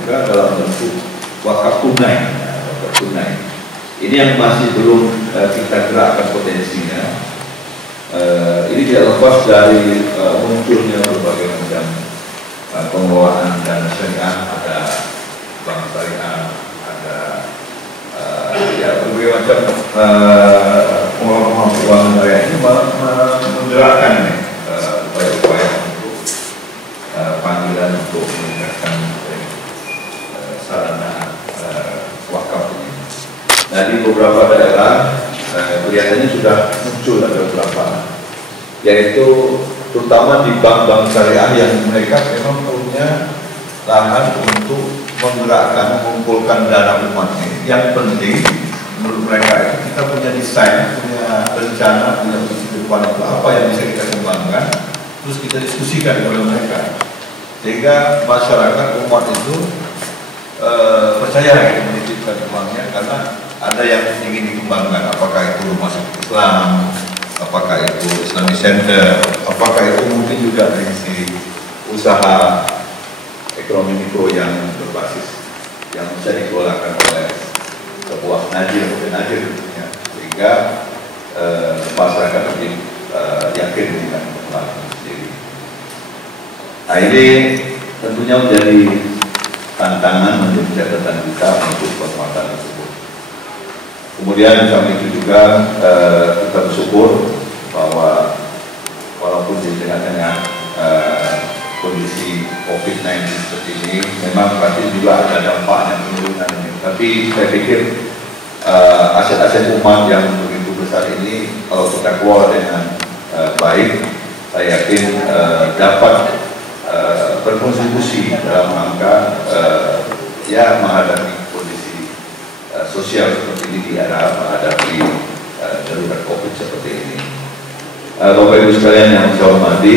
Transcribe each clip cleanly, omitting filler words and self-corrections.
juga dalam bentuk wakaf tunai. Wakaf tunai. Ini yang masih belum kita gerakkan potensinya. Ini tidak lepas dari munculnya berbagai macam pengelolaan dana syariah, ada bank syariah, ada ya berbagai macam pengelolaan keuangan syariah ini menggerakkan upaya-upaya untuk panggilan untuk meningkatkan sarana wakaf ini. Nah, di beberapa daerah kelihatannya sudah muncul ada beberapa, yaitu terutama di bank-bank syariah yang mereka memang punya lahan untuk menggerakkan, mengumpulkan dana umat ini. Yang penting menurut mereka kita punya desain, punya rencana, punya visi depan itu apa yang bisa kita kembangkan, terus kita diskusikan oleh mereka, sehingga masyarakat umat itu percaya gitu menitipkan uangnya, karena ada yang ingin dikembangkan, apakah itu rumah sakit Islam, apakah itu Islamic Center, apakah itu mungkin juga dari sisi usaha ekonomi mikro yang berbasis yang bisa dikelolakan oleh sebuah najir atau najir, ya, sehingga masyarakat lebih yakin dengan pelaku sendiri. Nah, ini tentunya menjadi tantangan, menjadi catatan kita untuk penguatan tersebut. Kemudian kami itu juga kita bersyukur bahwa walaupun di tengah-tengah kondisi COVID-19 seperti ini, memang pasti juga ada dampaknya penurunan ini. Tapi saya pikir aset-aset umat yang begitu besar ini, kalau kita kelola dengan baik, saya yakin dapat berkontribusi dalam rangka ya menghadapi kondisi sosial seperti ini di era menghadapi darurat COVID seperti ini. Bapak Ibu sekalian yang saya hormati,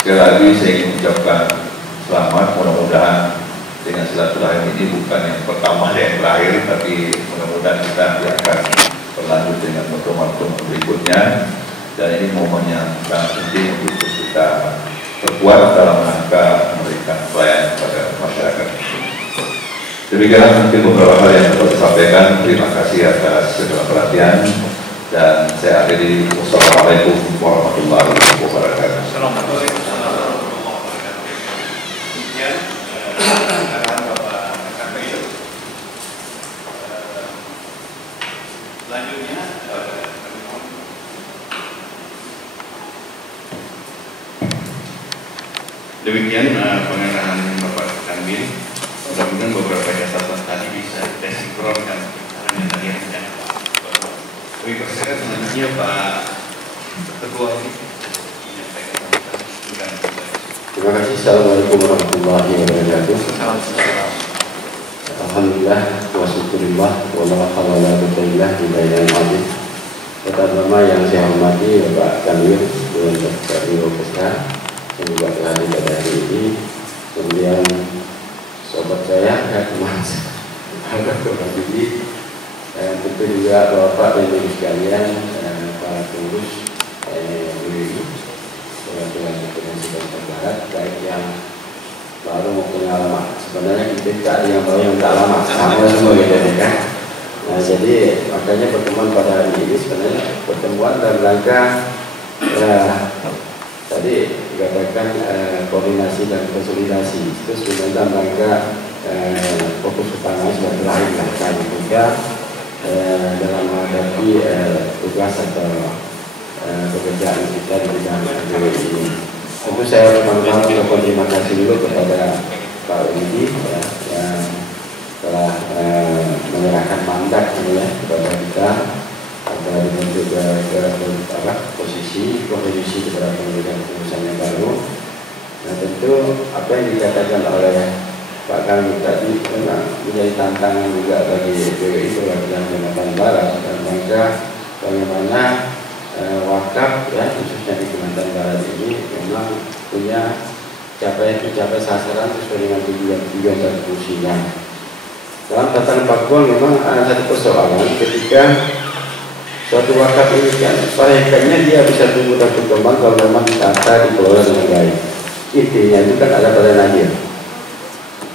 sekali lagi saya ingin mengucapkan selamat. Mudah-mudahan dengan silaturahmi ini bukan yang pertama dan yang terakhir, tapi mudah-mudahan kita akan berlanjut dengan pertemuan-pertemuan berikutnya. Dan ini momen yang sangat penting untuk kita terkuat dalam rangka memberikan pelayanan kepada masyarakat. Demikian mungkin beberapa hal yang dapat disampaikan. Terima kasih atas segala perhatian, dan saya akhiri. Wassalamualaikum warahmatullahi wabarakatuh. Assalamualaikum warahmatullahi wabarakatuh. Kemudian arahan Bapak KPU. Selanjutnya demikian pengarahan Bapak Kanwil. Mudah-mudahan beberapa catatan tadi bisa kita sinkronkan dengan tadi yang kita bahwa kami persilakan selanjutnya Pak Ketua ini menyampaikan tentang. Terima kasih. Assalamualaikum warahmatullahi wabarakatuh. Alhamdulillah wa syukurillah wa la haula wa la quwwata illa billah. Pertama yang saya hormati Bapak Kanwil Dewan Perwakilan Orkestra yang juga telah hadir pada hari ini. Kemudian sobat saya, teman saya, Bapak Bibi, dan tentu juga Bapak dan Ibu sekalian, para pengurus BWI, dengan Barat, baik yang baru maupun yang lama. Sebenarnya kita tidak ada yang baru yang tak lama, sama semua gitu kan. Nah, jadi makanya pertemuan pada hari ini sebenarnya pertemuan dalam rangka tadi dikatakan koordinasi dan konsolidasi. Terus dalam rangka fokus utama sudah terakhir kan juga dalam menghadapi tugas atau pekerjaan kita di bidang ini. Tentu saya pertama-tama berterima kasih dulu kepada Pak Widi ya, yang telah menyerahkan mandat ya, kepada kita agar dibentuk ke posisi kepada pengurusan yang baru. Nah, tentu apa yang dikatakan oleh Pak Kami tadi memang menjadi tantangan juga bagi BWI Perwakilan Kalimantan Barat, dan mereka bagaimana wakaf ya khususnya di Kalimantan Barat ini memang punya capai sasaran sesuai dengan tujuan dan fungsinya. Dalam tatanan faktual memang ada satu persoalan ketika suatu wakaf ini kan kayaknya dia bisa tumbuh dan berkembang kalau memang ditata dikelola dengan baik. Intinya itu kan ada pada najir.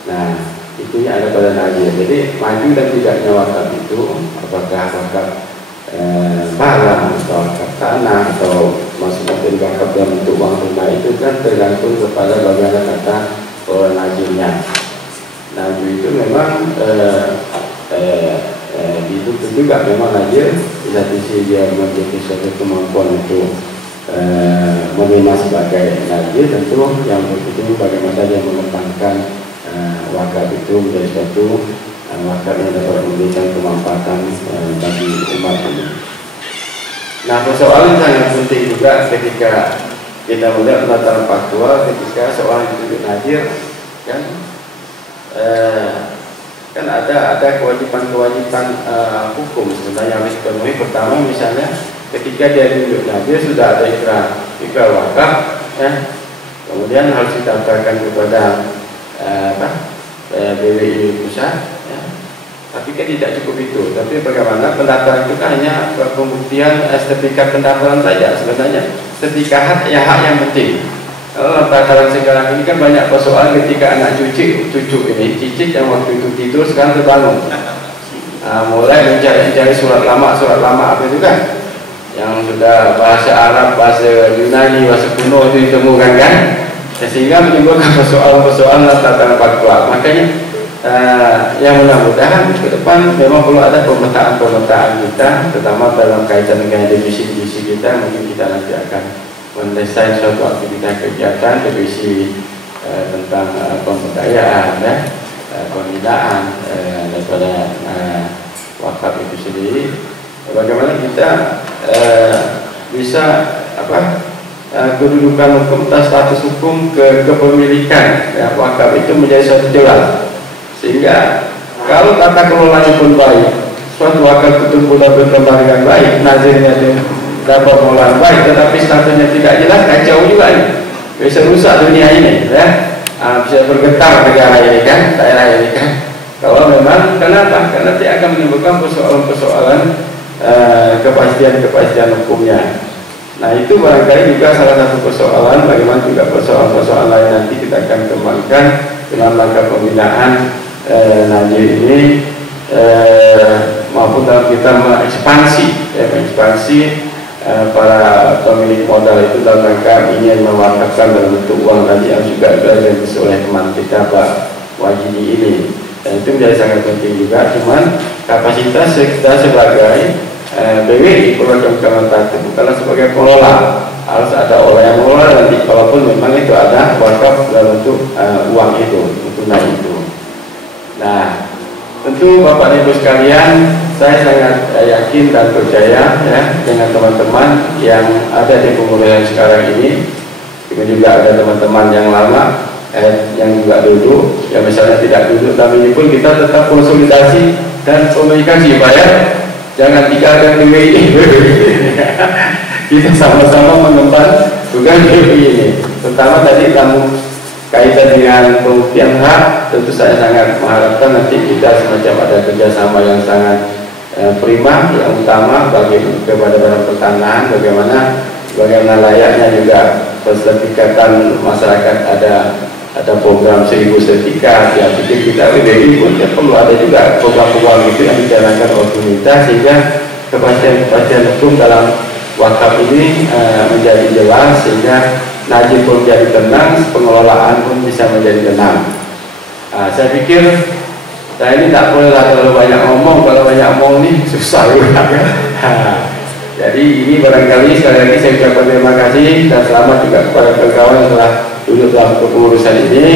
Nah, itu ada pada najir. Jadi maju dan tidaknya wakaf itu, apakah wakaf barang atau wakaf tanah atau maksudnya wakaf dalam bentuk uang tunai, itu kan tergantung kepada bagaimana kata orang najirnya. Najir itu memang ditutup juga memang najir. Di satu sisi dia memiliki suatu kemampuan untuk menerima sebagai najir, tentu yang berikutnya bagaimana dia mengembangkan wakaf itu menjadi suatu wakaf yang dapat memberikan kemanfaatan bagi umat ini. Nah, persoalan sangat penting juga ketika kita melihat latar faktual ketika seorang itu najir, kan ada kewajiban-kewajiban hukum sebenarnya harus dipenuhi. Pertama misalnya ketika dia duduk najir sudah ada ikrar wakaf, kemudian harus didaftarkan kepada BWI pusat, tapi kan tidak cukup itu. Tapi bagaimana pendaftaran itu kan hanya pembuktian sertifikat pendaftaran saja sebenarnya. Sertifikat ya hak yang penting. Kalau pendaftaran sekarang ini kan banyak persoalan ketika anak cucu ini cicit yang waktu itu tidur sekarang terbangun, mulai mencari surat lama apa itu kan, yang sudah bahasa Arab, bahasa Yunani, bahasa kuno itu ditemukan kan. Sehingga menimbulkan persoalan-persoalan tata faktual. Makanya yang mudah-mudahan ke depan memang perlu ada pemetaan kita, terutama dalam kaitan dengan divisi-divisi kita. Mungkin kita nanti akan mendesain suatu aktivitas kegiatan divisi tentang pemberdayaan, pembinaan daripada wakaf itu sendiri. Bagaimana kita bisa kedudukan hukum dan status hukum kepemilikan wakaf itu menjadi suatu jelas, sehingga kalau tata kelolanya pun baik, suatu wakaf betul-betul berkembang dengan baik, nazirnya dapat mengelola baik, tetapi statusnya tidak jelas, kacau juga ini, bisa rusak dunia ini, bisa bergetar negara ini kan, daerah ini kan. Kalau memang kenapa? Karena dia akan menimbulkan persoalan-persoalan kepastian hukumnya. Nah, itu barangkali juga salah satu persoalan. Bagaimana juga persoalan-persoalan lain nanti kita akan kembangkan dalam langkah pembinaan najir ini, maupun dalam kita mengekspansi para pemilik modal itu dalam rangka ingin mewakafkan dalam bentuk uang tadi yang juga dirintis oleh teman kita Pak Wajidi ini. Dan itu menjadi sangat penting juga. Cuman kapasitas kita sebagai BWI Program Kementerian bukanlah sebagai pengelola, harus ada orang yang mengelola nanti kalaupun memang itu ada wakaf dalam bentuk uang itu, tunai itu. Nah, tentu Bapak Ibu sekalian, saya sangat yakin dan percaya dengan teman-teman yang ada di pemulihan sekarang ini. Juga ada teman-teman yang lama yang juga duduk, yang misalnya tidak duduk, tapi ini pun kita tetap konsolidasi dan komunikasi, Pak ya. Jangan tinggalkan BWI. Kita sama-sama mengemban tugas BWI ini. Terutama tadi kamu kaitan dengan pembuktian hak, tentu saya sangat mengharapkan nanti kita semacam ada kerjasama yang sangat prima, yang utama bagi kepada badan pertanahan, bagaimana layaknya juga persertifikatan masyarakat ada program 1000 sertifikat. Ya, pikir kita BWI pun ya, perlu ada juga program-program itu yang dijalankan oleh pemerintah, sehingga kepastian hukum dalam wakaf ini menjadi jelas, sehingga najib pun menjadi tenang, pengelolaan pun bisa menjadi tenang. Saya pikir ini tak boleh terlalu banyak ngomong. Kalau banyak ngomong nih susah juga kan. Jadi ini barangkali sekali lagi saya ucapkan terima kasih dan selamat juga kepada kawan-kawan yang telah duduk dalam kepengurusan ini.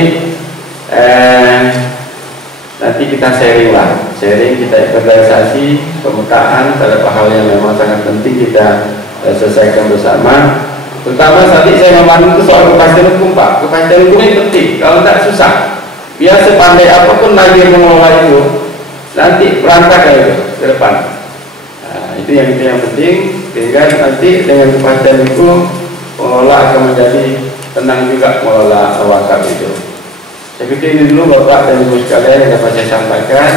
Nanti kita sharing kita inventarisasi pemetaan terhadap hal yang memang sangat penting kita selesaikan bersama. Terutama tadi saya memandang itu soal kepastian hukum, Pak. Kepastian hukum ini penting, kalau tidak susah. Biar sepandai apapun lagi mengelola itu, nanti berantakan itu ke depan. Itu yang penting, sehingga nanti dengan kepastian itu pengelola akan menjadi tenang juga mengelola wakaf itu. Saya pikir ini dulu Bapak dan Ibu sekalian yang dapat saya sampaikan.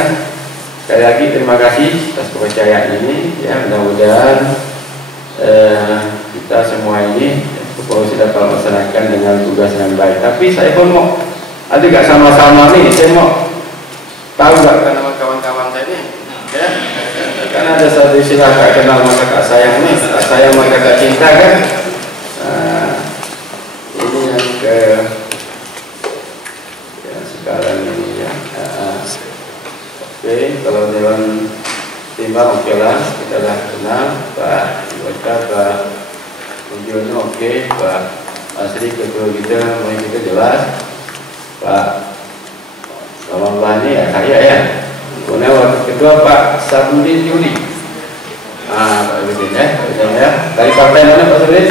Sekali lagi terima kasih atas kepercayaan ini. Ya, mudah-mudahan kita semua ini dapat melaksanakan dengan tugas yang baik. Tapi saya pun mau Ada nggak sama-sama nih? Saya mau tahu nggak nama kawan-kawan saya ini? Ya, kan ada satu istilah tak kenal maka tak sayang nih, tak sayang maka tak cinta kan? Nah, ini yang ke ya, sekarang ini ya. Oke, kalau Dewan Timbang oke lah, kita dah kenal Pak Iwata, Pak Mujiono oke, Pak Asri ketua kita, mulai kita jelas, Pak Bambang Bani ya saya ya. Kemudian wakil ketua Pak Sabudin Yuli. Pak Sabudin ya, dari partai mana Pak Sabudin?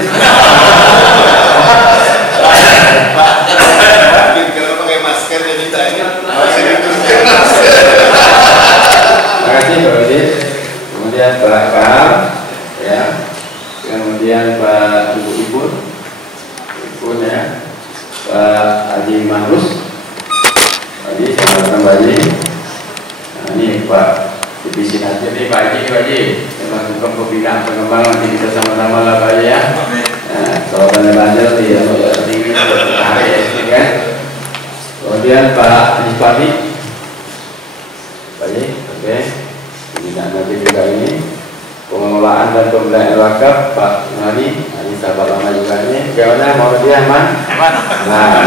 Kalau pakai masker jadi tanya. Terima kasih Pak Sabudin. Kemudian Pak Kam, ya. Kemudian Pak Ibu ya, Pak Haji Mahrus. Haji sama Pak Haji. Nah, ini Pak divisi nanti ini Pak Haji, memang bukan pembinaan pengembangan, nanti kita sama-sama lah Pak Haji ya. Nah, kalau bandel-bandel di tinggi hari ya, kan. Kemudian Pak Haji Fahmi, Pak Haji, oke. Pembinaan nanti juga ini pengelolaan dan pemberdayaan wakaf Pak Nani, ini sahabat lama juga ini. Bagaimana mau dia aman? Nah,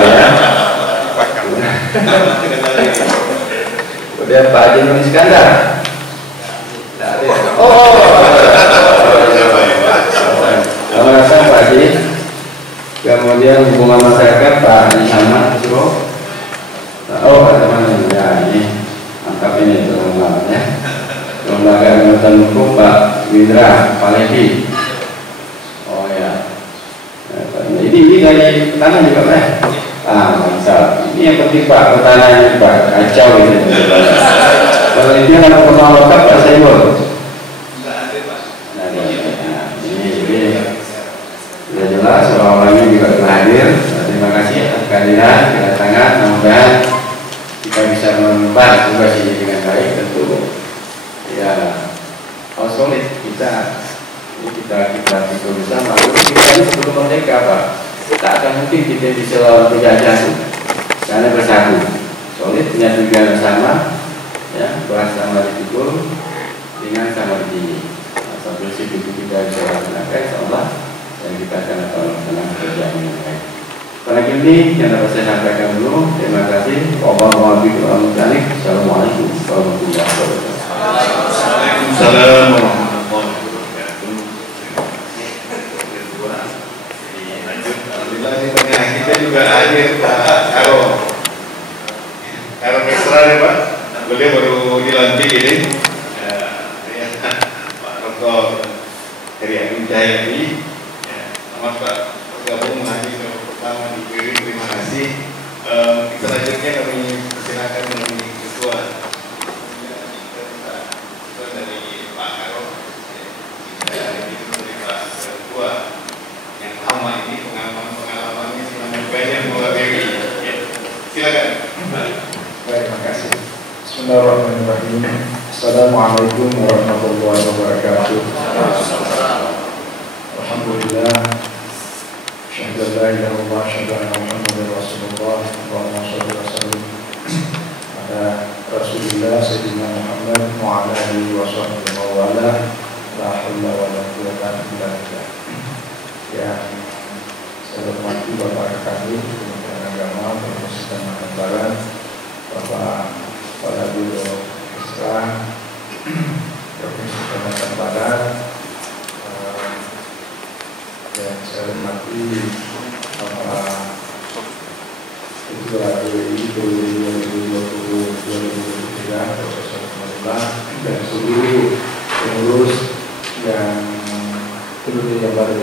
ya. Kemudian Pak Haji Nur Iskandar. Selamat datang Pak Haji. Kemudian hubungan masyarakat Pak Haji Hamad Bro. Ada mana ya ini mantap ini teman-teman ya. Lembaga Angkutan Hukum Pak Windra Palevi. Oh ya. Ini dari tanah juga Pak. Mantap. Ini yang penting Pak, pertanyaannya Pak, kacau ini. Kalau ini nama pengelola lengkap Pak Saibul. Ini sudah jelas, orang-orangnya juga telah hadir. Terima kasih atas kehadiran, kedatangan. Mudah-mudahan kita bisa mengemban tugas ini dengan baik tentu. Ya, harus solid kita bersama. Kita ini sebelum merdeka Pak. Tak akan mungkin kita bisa lawan penjajah karena bersatu, solid, punya tujuan sama, ya, bersama dipikul dengan sama begini. Asal prinsip itu kita bisa laksanakan, insyaallah, dan kita akan melaksanakan kerjaan yang baik. Pada ini yang dapat saya sampaikan dulu. Terima kasih. Assalamualaikum warahmatullahi wabarakatuh. Waalaikumsalam warahmatullahi kita juga hadir Pak Karo Mesra ya Pak, beliau baru dilantik ini Pak Dr. Heri Agung Cahyadi. Selamat Pak bergabung lagi pertama di Piring, terima kasih. Selanjutnya kami persilakan menemui ketua dari Pak Karo, dari Pak Ketua yang lama ini pengalamannya semakin banyak melalui. Silakan. Baik, terima kasih. Bismillahirrahmanirrahim. Assalamualaikum warahmatullahi wabarakatuh. Alhamdulillah. Syahadu la ilaha illallah, syahadu anna Muhammadar Rasulullah. Allahumma shalli wa sallim ala Rasulillah Sayyidina Muhammad wa ala alihi wa sahbihi wa wala. La haula wa la quwwata illa billah. Ya, saya hormati Bapak kami, Kementerian Agama, Provinsi Kalimantan Barat, Bapak Kepala Biro Islam Provinsi Kalimantan Barat, dan saya hormati Bapak Ketua DWI periode 2020-2023, Profesor Mullah, dan seluruh pengurus yang periode yang baru.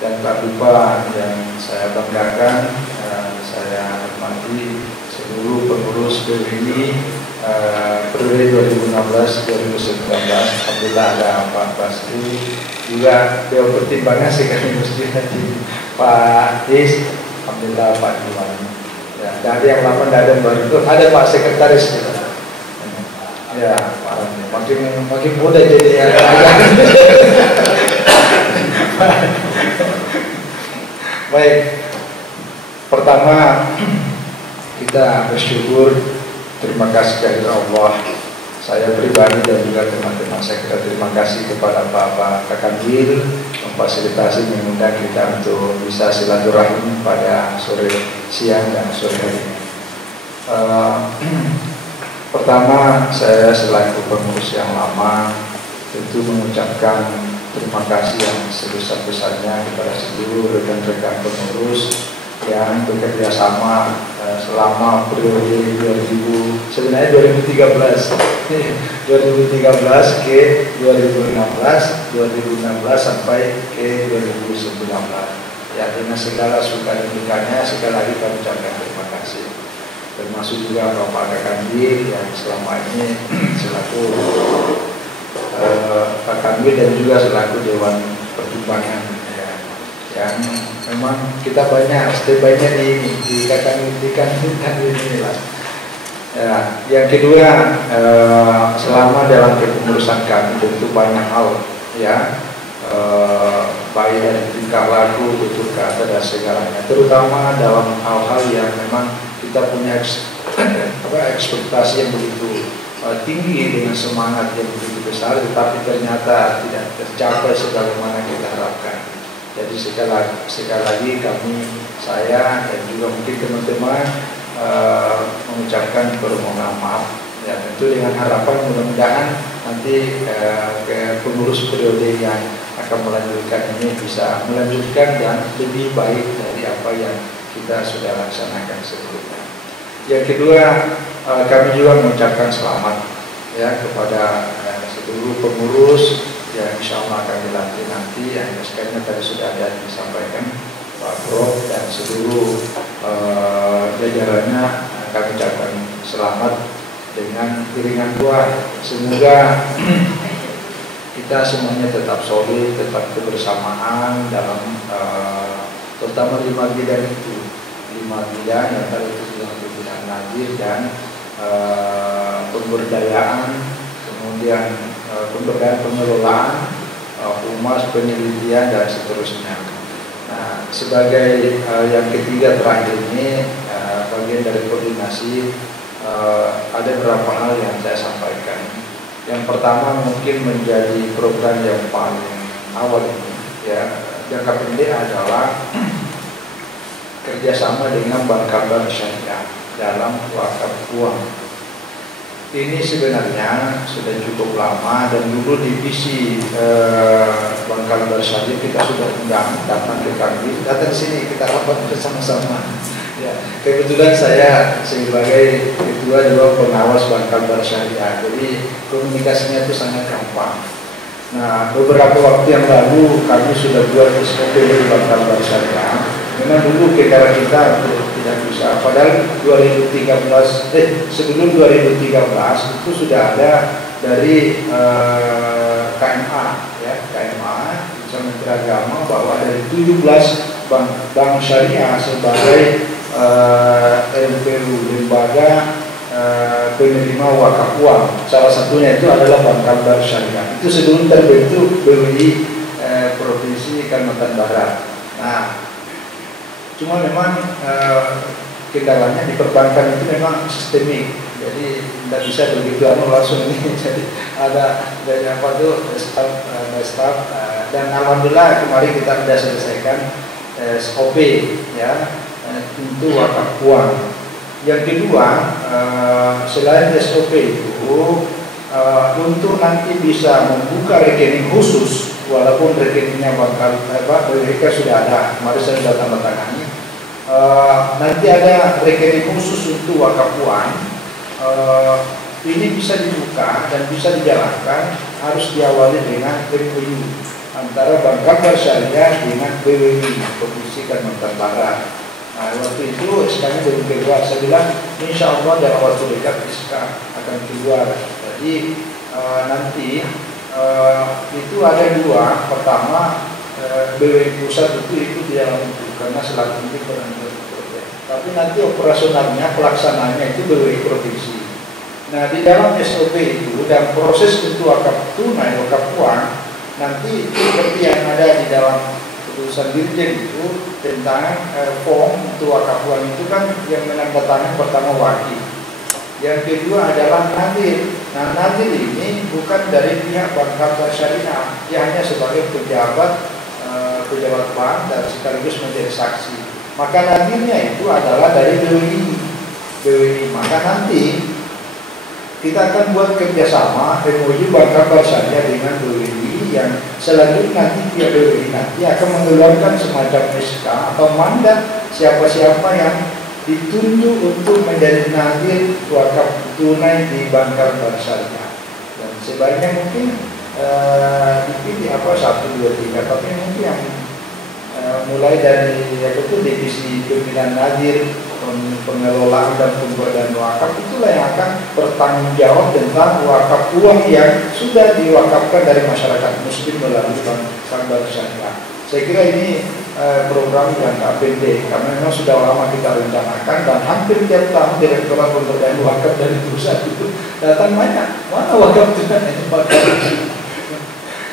Dan Pak Dupa yang saya banggakan, saya hormati seluruh pengurus BWI periode 2016-2019. Alhamdulillah ada Pak Basri, juga beliau pertimbangan sih kami mesti nanti Pak Is, alhamdulillah Pak Iwan. Ya, dari yang lama ada baru itu ada Pak Sekretaris gitu. Ya, makin muda jadi ya. Baik, pertama kita bersyukur, terima kasih kepada Allah. Saya pribadi dan juga teman-teman saya terima kasih kepada Bapak Kakanwil memfasilitasi mengundang kita untuk bisa silaturahim pada sore siang dan sore hari ini. Pertama, saya selaku pengurus yang lama tentu mengucapkan terima kasih yang sebesar-besarnya kepada seluruh rekan-rekan pengurus yang bekerja sama selama periode 2013 ke 2016 sampai ke 2019. Ya, dengan segala suka dan dukanya sekali lagi kami ucapkan terima kasih. Termasuk juga Bapak Kakanwil yang selama ini selaku Kakanwil dan juga selaku Dewan Pertimbangan ya, yang memang kita step banyak di Kakanwil ini lah. Ya, yang kedua, selama dalam kepengurusan kami tentu banyak hal ya, baik dari tingkah laku, tutur kata dan segalanya, terutama dalam hal-hal yang memang kita punya ekspektasi yang begitu tinggi dengan semangat yang begitu besar, tetapi ternyata tidak tercapai sebagaimana kita harapkan. Jadi sekali lagi saya dan juga mungkin teman-teman mengucapkan permohonan maaf. Ya, tentu dengan harapan mudah-mudahan nanti pengurus periode yang akan melanjutkan ini bisa melanjutkan dan lebih baik dari apa yang kita sudah laksanakan sebelumnya. Yang kedua, kami juga mengucapkan selamat ya kepada seluruh pengurus yang insya Allah akan dilantik nanti. Yang sekarang tadi sudah ada disampaikan Pak Prof dan seluruh jajarannya, kami ucapkan selamat dengan iringan doa. Semoga kita semuanya tetap solid, tetap kebersamaan dalam terutama 5 bidang itu, 5 bidang yang tadi itu bidang najir dan pemberdayaan, kemudian pemberdayaan pengelolaan, humas, penelitian dan seterusnya. Nah, sebagai yang ketiga terakhir ini bagian dari koordinasi, ada beberapa hal yang saya sampaikan. Yang pertama mungkin menjadi program yang paling awal ini ya, jangka pendek adalah kerjasama dengan bank syariah dalam wakaf uang. Ini sebenarnya sudah cukup lama dan dulu divisi bank syariah kita sudah datang ke kami, datang sini kita rapat bersama-sama. Ya, kebetulan saya sebagai ketua juga pengawas bank syariah, jadi komunikasinya itu sangat gampang. Nah, beberapa waktu yang lalu kami sudah buat SOP dari bank syariah. Memang dulu kekara kita tidak bisa, padahal sebelum 2013 itu sudah ada dari KMA ya, KMA Kementerian Agama bahwa dari 17 bank syariah sebagai LPU, lembaga penerima wakaf uang. Salah satunya itu adalah bank syariah. Itu sebelum terbentuk BWI Provinsi Kalimantan Barat. Nah, cuma memang kendalanya di perbankan itu memang sistemik. Jadi tidak bisa begitu langsung ini. Jadi ada dari apa tuh staff dan alhamdulillah kemarin kita sudah selesaikan SOP ya untuk wakaf uang. Yang kedua, selain SOP itu untuk nanti bisa membuka rekening khusus, walaupun rekeningnya mereka sudah ada, kemarin saya sudah tanda tangani. Nanti ada rekening khusus untuk wakaf uang. Ini bisa dibuka dan bisa dijalankan, harus diawali dengan MOU antara bank syariah dengan BWI Provinsi Kalimantan Barat. Nah, waktu itu SK-nya belum keluar. Saya bilang insya Allah dalam waktu dekat SK akan keluar. Jadi nanti itu ada dua. Pertama, BWI pusat itu di dalam itu karena selaku ini berada. Tapi nanti operasionalnya, pelaksananya itu BWI provinsi. Nah, di dalam SOP itu dan proses untuk wakaf tunai, wakaf uang, nanti seperti yang ada di dalam keputusan dirjen itu tentang form untuk wakaf uang itu kan yang menandatangani pertama wakil, yang kedua adalah nadir. Nah, nadir ini bukan dari pihak bank kartu syariah, dia hanya sebagai pejabat bank dan sekaligus menjadi saksi. Maka nadirnya itu adalah dari BWI. Maka nanti kita akan buat kerjasama MOU bank kartu syariah dengan BWI, yang selanjutnya nanti pihak BWI nanti akan mengeluarkan semacam SK atau mandat siapa-siapa yang ditunjuk untuk menjadi nadir wakaf tunai di bank kartu syariah. Dan sebaiknya mungkin dipilih 1, 2, 3, tapi mungkin yang mulai dari divisi pimpinan nadir, pengelolaan dan pemberdayaan wakaf, itulah yang akan bertanggung jawab tentang wakaf uang yang sudah diwakafkan dari masyarakat muslim melalui bank kartu syariah. Saya kira ini program yang pendek, karena memang sudah lama kita rencanakan, dan hampir tiap tahun Direktorat Pemberdayaan Wakaf dari pusat itu datang banyak. Mana wakaf itu?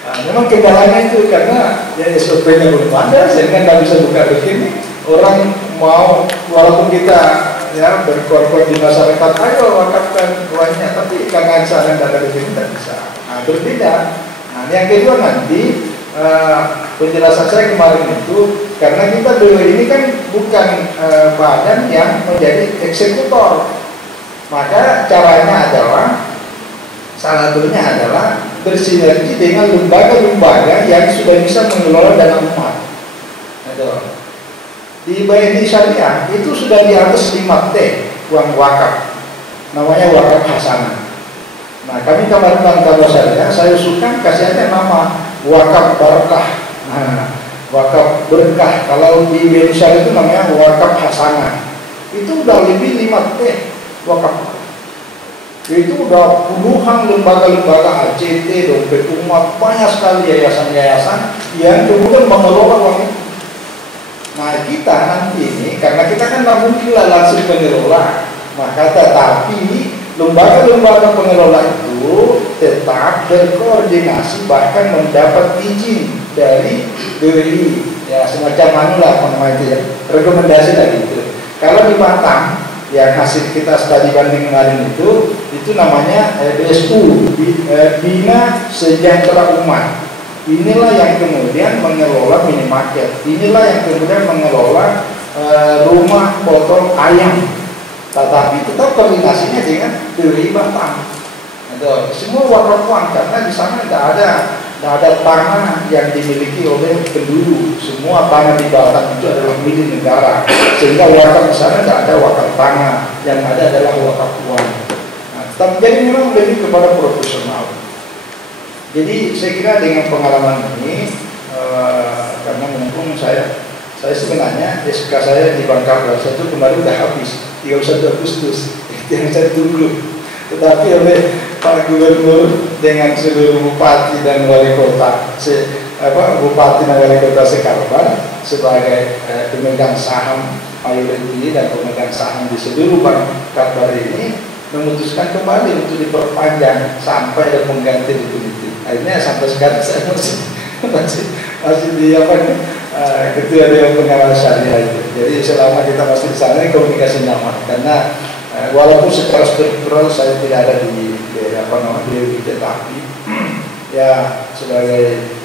Memang kendalanya itu karena ya SOP-nya belum ada, sehingga nggak bisa buka begini. Orang mau, walaupun kita ya berkorban di masyarakat, ayo wakafkan uangnya, tapi karena sana tidak ada begini tidak bisa. Nah, berbeda. Nah, yang kedua nanti penjelasan saya kemarin itu, karena kita dulu ini kan bukan badan yang menjadi eksekutor, maka caranya adalah salah satunya adalah bersinergi dengan lembaga-lembaga yang sudah bisa mengelola dana umat. Di BNI Syariah itu sudah di atas 5T uang wakaf, namanya wakaf hasanah. Nah, kami kemarin bank kartu syariah, saya usulkan kasih aja nama wakaf berkah. Nah, wakaf berkah. Kalau di BNI Syariah itu namanya wakaf hasanah. Itu udah lebih 5T wakaf. Itu udah puluhan lembaga-lembaga ACT, dompet umat, banyak sekali yayasan-yayasan yang kemudian mengelola uang itu. Nah, kita nanti ini, karena kita kan tidak mungkin langsung mengelola, maka tetapi lembaga-lembaga pengelola itu tetap berkoordinasi, bahkan mendapat izin dari BWI, ya semacam manulah rekomendasi dari itu. Kalau di Batam, yang hasil kita studi banding kemarin itu namanya BSU, Bina Sejahtera Umat. Inilah yang kemudian mengelola minimarket, inilah yang kemudian mengelola rumah potong ayam, tetapi tetap koordinasinya dengan BWI Batam. Semua wakaf uang, karena di sana tidak ada tanah yang dimiliki oleh penduduk. Semua tanah di Batam itu adalah milik negara, sehingga wakaf di sana tidak ada wakaf tanah, yang ada adalah wakaf uang. Nah, jadi memang lebih kepada profesional. Jadi saya kira dengan pengalaman ini, karena mumpung saya sebenarnya SK saya di Bank Kartu itu kemarin sudah habis 31 Agustus yang saya tunggu. Tetapi oleh Pak Gubernur dengan seluruh bupati dan wali kota, bupati dan wali kota sekarang sebagai pemegang saham mayoritas dan pemegang saham di seluruh bank Kalbar ini, memutuskan kembali untuk diperpanjang sampai ada pengganti definitif. Akhirnya sampai sekarang saya masih di ketua Dewan Pengawas Syariah itu. Jadi selama kita masih di sana komunikasi nyaman, karena walaupun secara struktural saya tidak ada di tetapi ya sebagai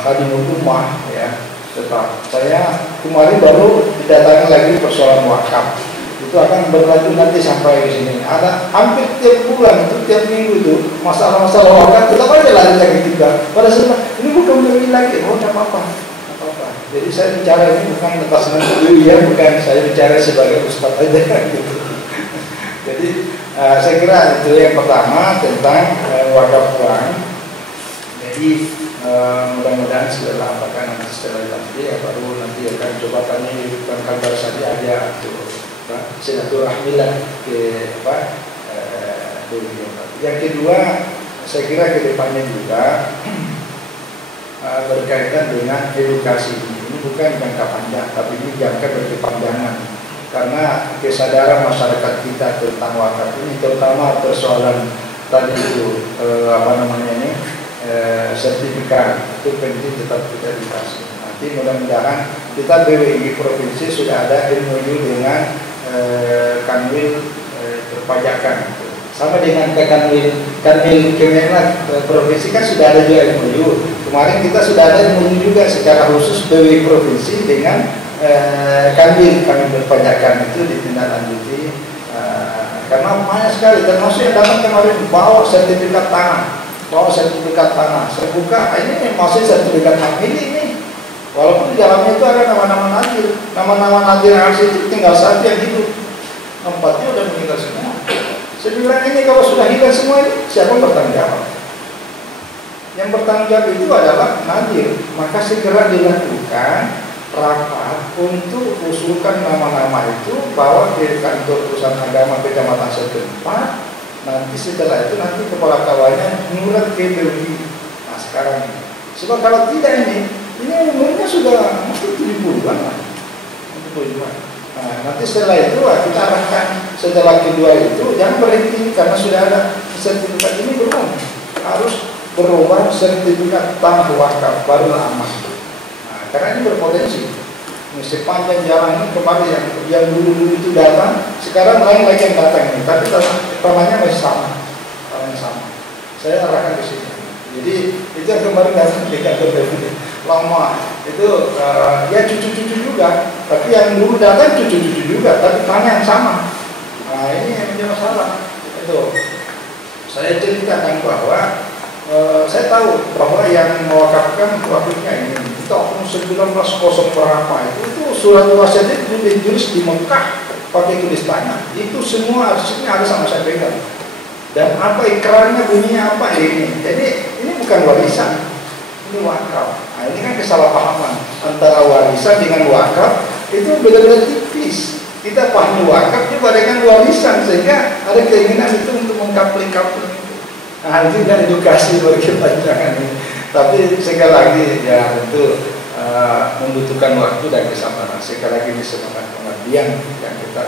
khadimul ummah ya, tetap saya kemarin baru didatangi lagi persoalan wakaf. Itu akan berlanjut nanti sampai ke sini. Ada hampir tiap bulan itu, tiap minggu itu masalah-masalah wakaf tetap aja lanjut lagi kita. Pada saat ini bukan begini lagi, tidak apa-apa. Jadi saya bicara ini bukan atas nama ya, bukan, saya bicara sebagai ustadz aja gitu. Jadi saya kira itu yang pertama tentang wakaf uang. Jadi mudah-mudahan setelah apakah nanti setelah nanti ya baru nanti akan coba tanya bukan kabar saja aja silaturahmi lah ke yang kedua, saya kira kedepannya juga berkaitan dengan edukasi ini bukan jangka panjang, tapi ini jangka berkepanjangan, karena kesadaran masyarakat kita tentang wakaf ini, terutama persoalan tadi itu sertifikat itu penting tetap kita edukasi. Nah, nanti mudah-mudahan kita BWI Provinsi sudah ada MOU dengan Kanwil perpajakan. Sama dengan Kanwil Kemenag Provinsi kan sudah ada juga MOU. Kemarin kita sudah ada MOU juga secara khusus BWI Provinsi dengan Kanwil perpajakan itu ditindaklanjuti karena banyak sekali, termasuk yang datang kemarin bawa sertifikat tanah. Saya buka, ini masih sertifikat hak milik ini. Walaupun di dalamnya itu ada nama-nama nadir. Nama-nama nadir yang itu tinggal satu yang hidup. 4-nya udah meninggal semua. Saya bilang ini kalau sudah hilang semua ini, siapa yang bertanggung jawab? Yang bertanggung jawab itu adalah nadir. Maka segera dilakukan rapat untuk usulkan nama-nama itu, bawa ke kantor perusahaan agama kecamatan setempat. Nanti setelah itu nanti kepala kawalnya nyurat ke BWI. Nah sekarang ini, sebab kalau tidak ini umurnya sudah mungkin 70-an lah. Nah, nanti setelah itu kita arahkan, setelah kedua itu jangan berhenti karena sudah ada sertifikat ini, belum harus berubah sertifikat tanah wakaf barulah aman. Nah, karena ini berpotensi. Sepanjang jalan ini kemarin yang dulu itu datang, sekarang lain lagi yang datang ini, tapi tanahnya masih sama, Saya arahkan ke sini. Jadi itu yang kemarin datang di kantor BWI lama itu ya cucu-cucu juga, tapi yang dulu datang cucu-cucu juga, tapi tanah yang sama. Nah ini yang menjadi masalah. Itu saya ceritakan bahwa saya tahu bahwa yang mewakafkan wakilnya ini tahun 1900 berapa itu surat wasiatnya ditulis di Mekah pakai tulis tangan. Itu semua arsipnya ada sama saya pegang. Dan apa ikrarnya bunyinya apa ini. Jadi ini bukan warisan, ini wakaf. Nah ini kan kesalahpahaman antara warisan dengan wakaf itu beda-beda tipis. Kita pahami wakaf juga dengan warisan sehingga ada keinginan itu untuk mengkapling-kapling. Nah itu kan edukasi bagi panjangan ini. Tapi sekali lagi ya tentu membutuhkan waktu dan kesabaran. Sekali lagi disebutkan pengertian yang kita.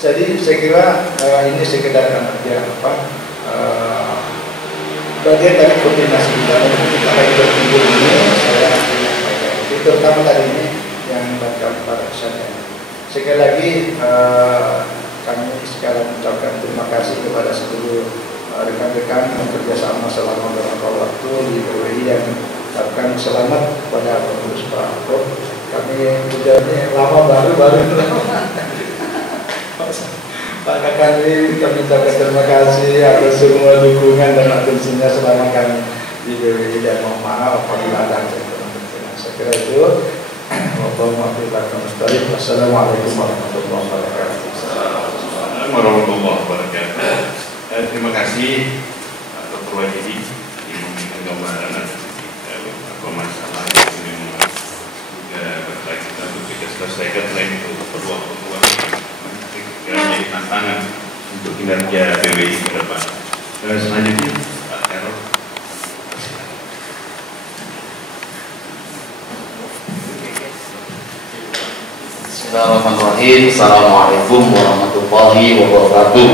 Jadi saya kira ini sekedar aja bagian dari koordinasi kita. Kita lagi berkumpul ini, saya menyampaikan itu terutama tadi ini yang baca pada saya. Sekali lagi kami sekalian mengucapkan terima kasih kepada seluruh rekan-rekan yang bekerjasama selama beberapa waktu di BWI dan ucapkan selamat kepada pengurus Pak Prof. Kami ujarnya lama baru Pak Kakandi, kami ucapkan terima kasih atas semua dukungan dan atensinya selama kami di BWI dan mohon maaf apabila ada kekurangan. Saya kira itu. Wassalamualaikum warahmatullahi wabarakatuh. Warahmatullahi wabarakatuh. Terima kasih Dr. Wahidi yang memberikan gambaran apa masalah yang memang juga berkaitan untuk kita selesaikan selain itu peluang-peluang yang menjadi tantangan untuk kinerja BWI ke depan. Selanjutnya Pak Teror. Bismillahirrahmanirrahim. Assalamualaikum warahmatullahi wabarakatuh.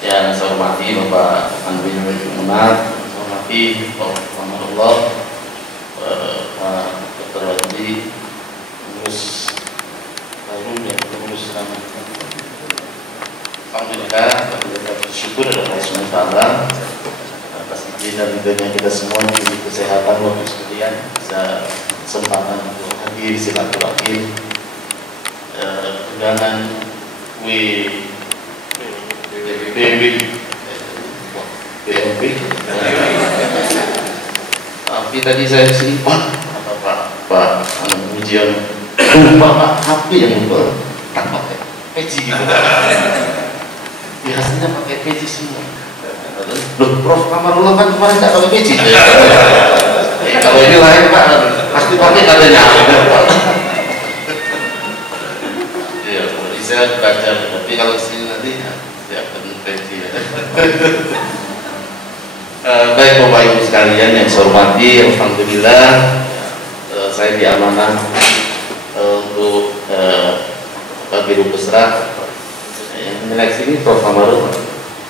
Yang saya hormati Bapak Anwin Munat, saya hormati Bapak Muhammad Pak Dr. Wahidi, pengurus baru dan pengurus lama. Alhamdulillah, kita bersyukur kepada Allah Subhanahu wa Ta'ala atas izin dan ridhonya kita semua diberi kesehatan waktu sekalian, bisa kesempatan untuk hadir silaturahim undangan BMP. Tapi tadi saya sini Pak ujian Bapak HP yang lupa tak pakai peci gitu. Biasanya pakai peci semua. Loh, Prof Kamarullah kan kemarin tak pakai peci. Kalau ini lain Pak, pasti pakai katanya. Iya, saya baca. Tapi kalau sini nanti siapkan peci. Baik Bapak Ibu sekalian yang saya hormati, alhamdulillah saya diamanah untuk Biro Pesra yang menyeleksi ini Prof Kamarullah.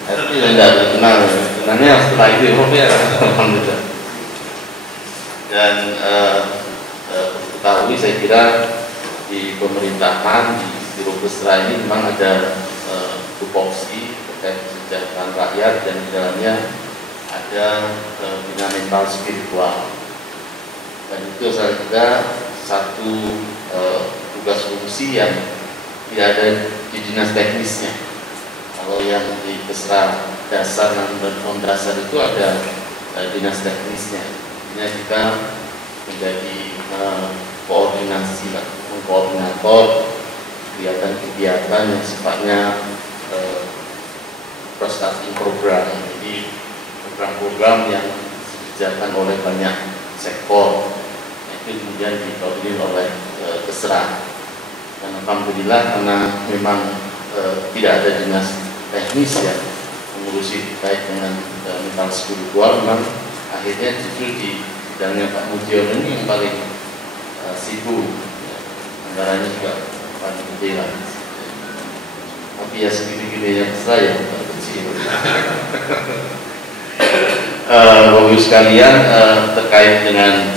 Tapi tidak kenalnya setelah itu Prof ya, alhamdulillah. Dan ketahui saya kira di pemerintahan di Biro Pesra ini memang ada tupoksi terkait kesejahteraan rakyat dan di dalamnya ada bina mental spiritual. Dan itu saya kira satu tugas fungsi yang tidak ada di dinas teknisnya. Kalau yang di Pesra dasar dan dasar itu ada dinas teknisnya. Ini kita menjadi koordinasi, mengkoordinator kegiatan-kegiatan yang sifatnya prestasi program. Jadi program-program yang dikerjakan oleh banyak sektor, itu kemudian dikoordinir oleh Pesra. Dan alhamdulillah karena memang tidak ada dinas teknis yang mengurusi terkait dengan mental spiritual, memang akhirnya justru di bidangnya Pak Mujiono ini yang paling sibuk, anggarannya juga paling gede lah. Tapi ya segini-gini yang saya kecil. Bapak Ibu sekalian, terkait dengan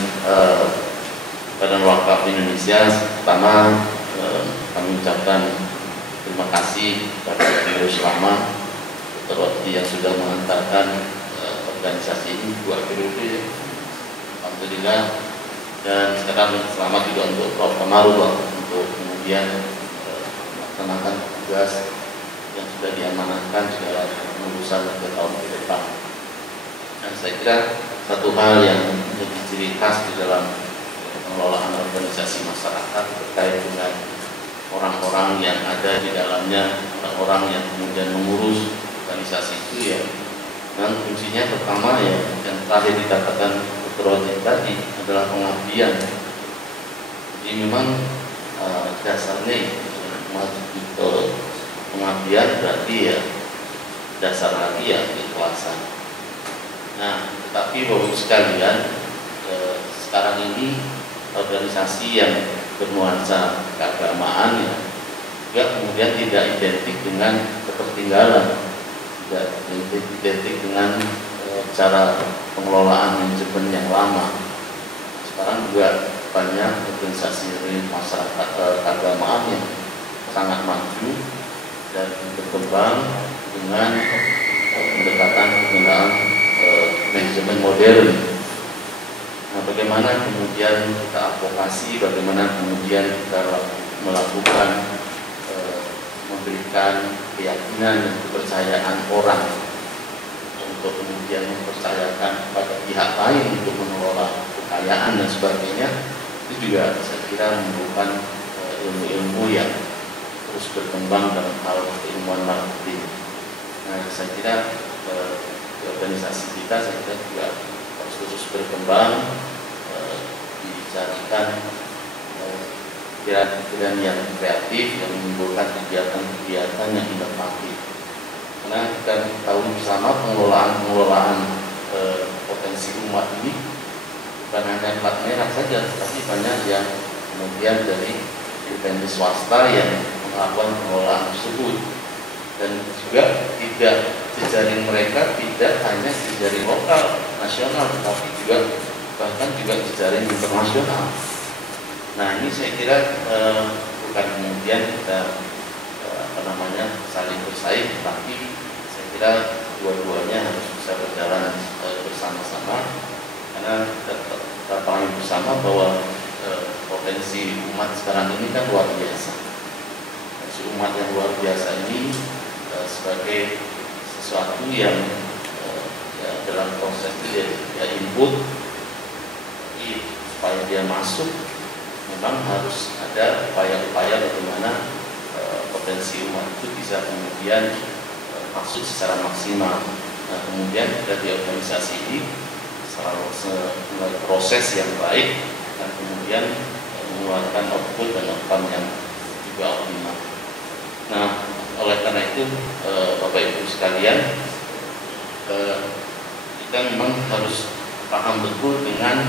Badan Wakaf Indonesia, pertama kami ucapkan terima kasih kepada Beliau Selama terwakil yang sudah mengantarkan organisasi ini 2 periode, alhamdulillah. Dan sekarang selamat juga untuk Prof. Kamarullah untuk kemudian melaksanakan tugas yang sudah diamanahkan dalam urusan ke tahun ke depan. Dan saya kira satu hal yang menjadi ciri khas di dalam pengelolaan organisasi masyarakat terkait dengan orang-orang yang ada di dalamnya, orang-orang yang kemudian mengurus organisasi itu ya, dan kuncinya pertama ya yang terakhir dikatakan Dr. tadi adalah pengabdian. Jadi memang dasarnya pengabdian berarti ya dasar lagi ya keikhlasan. Nah, tetapi Bapak Ibu sekalian, sekarang ini organisasi yang bernuansa keagamaan ya, juga kemudian tidak identik dengan ketertinggalan, tidak identik dengan cara pengelolaan manajemen yang lama. Sekarang juga banyak organisasi masyarakat keagamaan yang sangat maju dan berkembang dengan pendekatan penggunaan manajemen modern. Nah, bagaimana kemudian kita advokasi, bagaimana kemudian kita melakukan memberikan keyakinan dan kepercayaan orang untuk kemudian mempercayakan pada pihak lain untuk mengelola kekayaan dan sebagainya, itu juga saya kira memerlukan ilmu-ilmu yang terus berkembang dalam hal keilmuan marketing. Nah, saya kira di organisasi kita saya kira juga harus terus berkembang, dicarikan pikiran yang kreatif yang menimbulkan kegiatan-kegiatan yang inovatif. Karena kita tahu bersama pengelolaan potensi umat ini bukan hanya plat merah saja, tapi banyak yang kemudian dari independen swasta yang melakukan pengelolaan tersebut. Dan juga tidak jejaring mereka tidak hanya jejaring lokal, nasional, tetapi juga bahkan juga jejaring internasional. Nah, ini saya kira bukan kemudian kita saling bersaing, tapi saya kira dua-duanya harus bisa berjalan bersama-sama, karena kita pahami bersama bahwa potensi umat sekarang ini kan luar biasa. Potensi umat yang luar biasa ini sebagai sesuatu yang dalam proses dia input, supaya dia masuk memang harus ada upaya-upaya bagaimana potensi umat itu bisa kemudian masuk secara maksimal. Nah, kemudian dari organisasi ini selalu mulai proses yang baik dan kemudian mengeluarkan output dan outcome yang juga optimal. Nah, oleh karena itu Bapak Ibu sekalian, kita memang harus paham betul dengan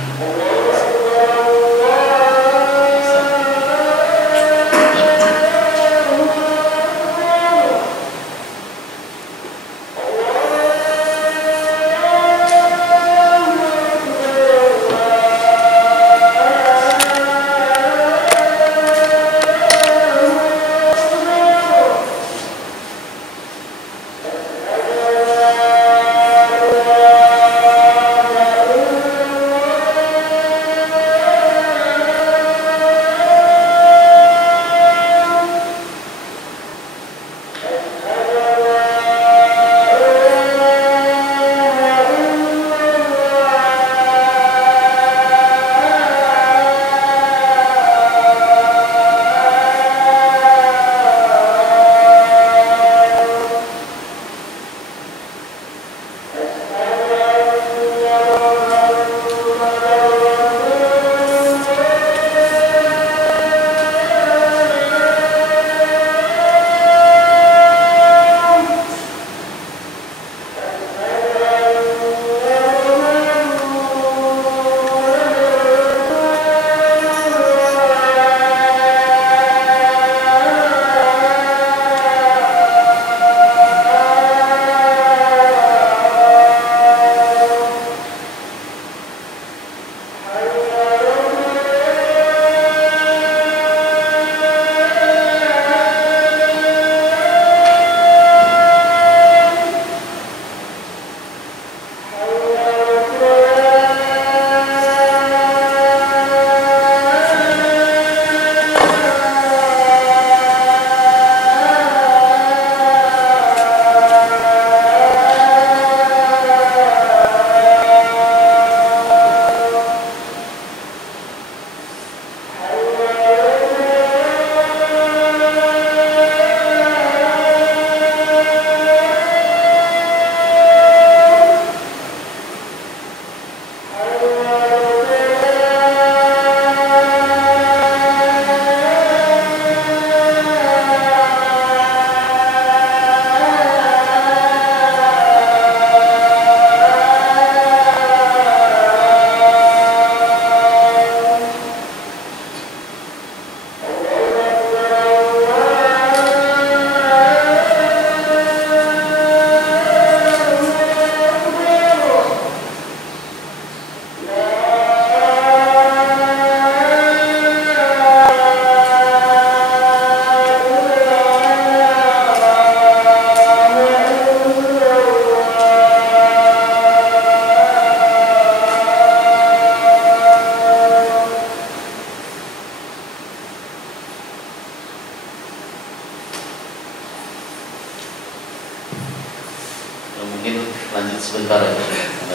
mungkin lanjut sebentar ya,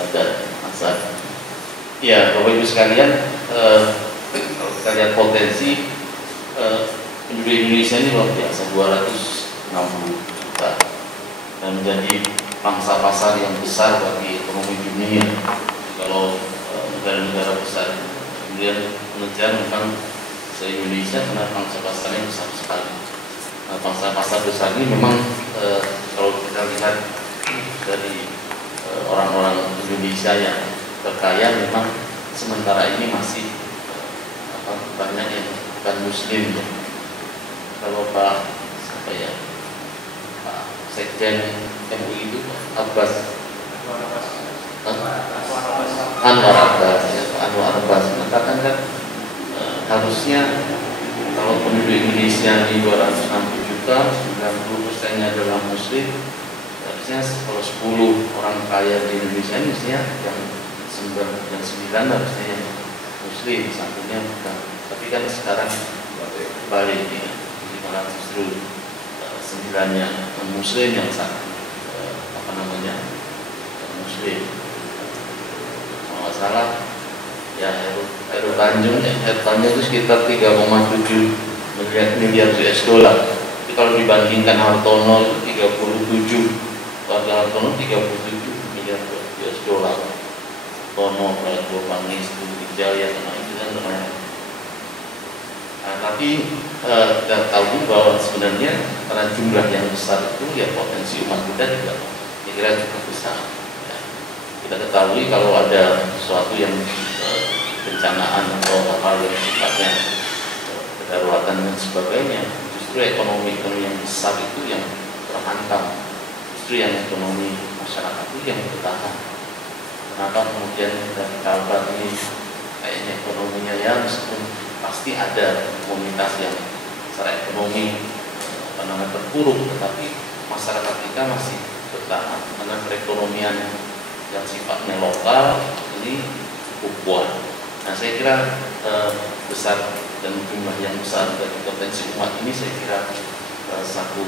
ada masa. Ya, Bapak Ibu sekalian, kalau kita lihat potensi penduduk Indonesia ini luar biasa, 260 juta, dan menjadi pangsa pasar yang besar bagi ekonomi dunia. Kalau negara-negara besar kemudian mengejar tentang se-Indonesia karena pangsa pasarnya besar sekali. Nah, pangsa pasar besar ini memang kalau kita lihat dari orang-orang Indonesia yang terkaya, memang sementara ini masih banyak yang bukan Muslim ya. Kalau Pak Sekjen MUI itu Abbas Anwar Abbas mengatakan kan harusnya kalau penduduk Indonesia di 260 juta, 90%-nya adalah Muslim, harusnya kalau 10 orang kaya di Indonesia ini mestinya yang 9 harusnya yang Muslim, satunya bukan. Tapi kan sekarang balik ya, malah justru 9-nya Muslim, yang satu Muslim. Kalau nggak salah ya Heru Tanjung itu sekitar 3,7 miliar US dollar. Tapi kalau dibandingkan Hartono 37, keluarga Hartono 37 miliar US dollar. Hartono, Prabowo, Bangis, Wijaya, itu kan lumayan. Nah, tapi kita tahu bahwa sebenarnya karena jumlah yang besar itu ya potensi umat kita juga kira cukup besar. Ya. Kita ketahui kalau ada sesuatu yang bencanaan atau hal yang sifatnya kedaruratan dan sebagainya, justru ekonomi yang besar itu yang terhantam, justru yang ekonomi masyarakat itu yang bertahan. Kenapa kemudian dari Kalbar ini kayaknya ekonominya ya meskipun pasti ada komunitas yang secara ekonomi terpuruk, tetapi masyarakat kita masih bertahan karena perekonomian yang sifatnya lokal ini cukup kuat. Nah, saya kira besar dan jumlah yang besar dari potensi umat ini saya kira satu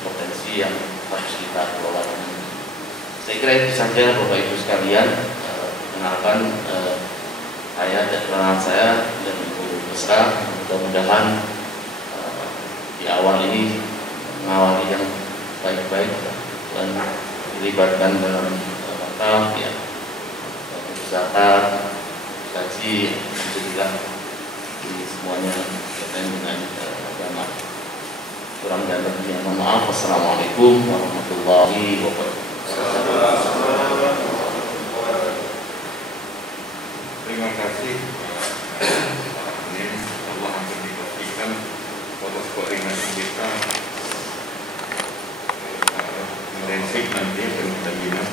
potensi yang harus kita kelola. Saya kira itu saja Bapak Ibu sekalian, kenalkan saya dan kenalan saya dan Ibu Besar. Mudah-mudahan di awal ini mengawali yang baik-baik dan dilibatkan dalam wakaf ya, zakat, kaji, juga di semuanya berkaitan dengan agama. Kurang dan lebihnya mohon maaf. Wassalamualaikum warahmatullahi wabarakatuh. Terima kasih. Allah akan dipastikan proses koordinasi kita intensif nanti dan kita bina.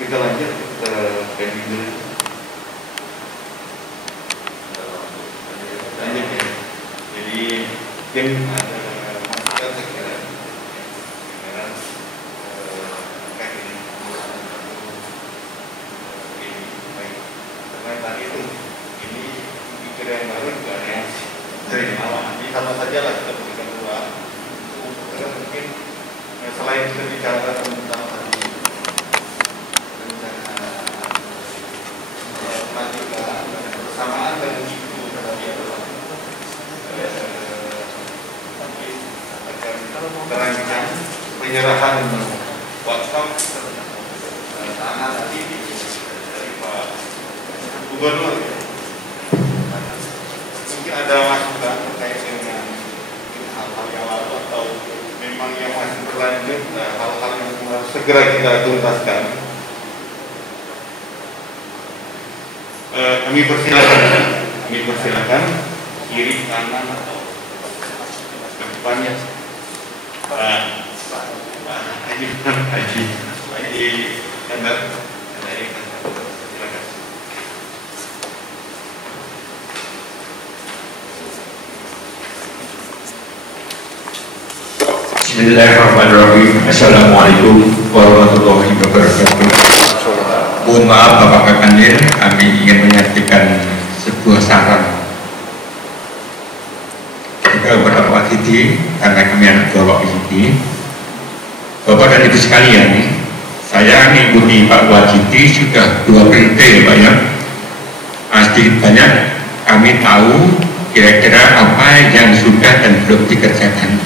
Kita lanjut ke pembimbing. Lanjut ya. Jadi mungkin ada masukan sekira karena tadi itu ini pikiran yang baru juga ada yang dari awal. Jadi sama saja lah kita berikan ruang karena mungkin selain kita bicara tentang persamaan dan itu tetapi adalah akan terancam penyerahan wakaf tanah tadi dari Pak Gubernur ya. Mungkin ada masukan terkait dengan hal-hal yang lalu atau memang yang masih berlanjut, hal-hal yang harus segera kita tuntaskan. Kami persilakan kiri kanan atau depannya Haji Kandar. Silakan. Bismillahirrahmanirrahim. Assalamualaikum warahmatullahi wabarakatuh. Mohon maaf Bapak Kakandir, kami ingin menyampaikan sebuah saran ke beberapa titik karena kami anak golok di sini. Bapak dan Ibu sekalian, saya mengikuti Pak Wajidi sudah 2 periode ya Pak ya. Sedikit banyak kami tahu kira-kira apa yang sudah dan belum dikerjakan.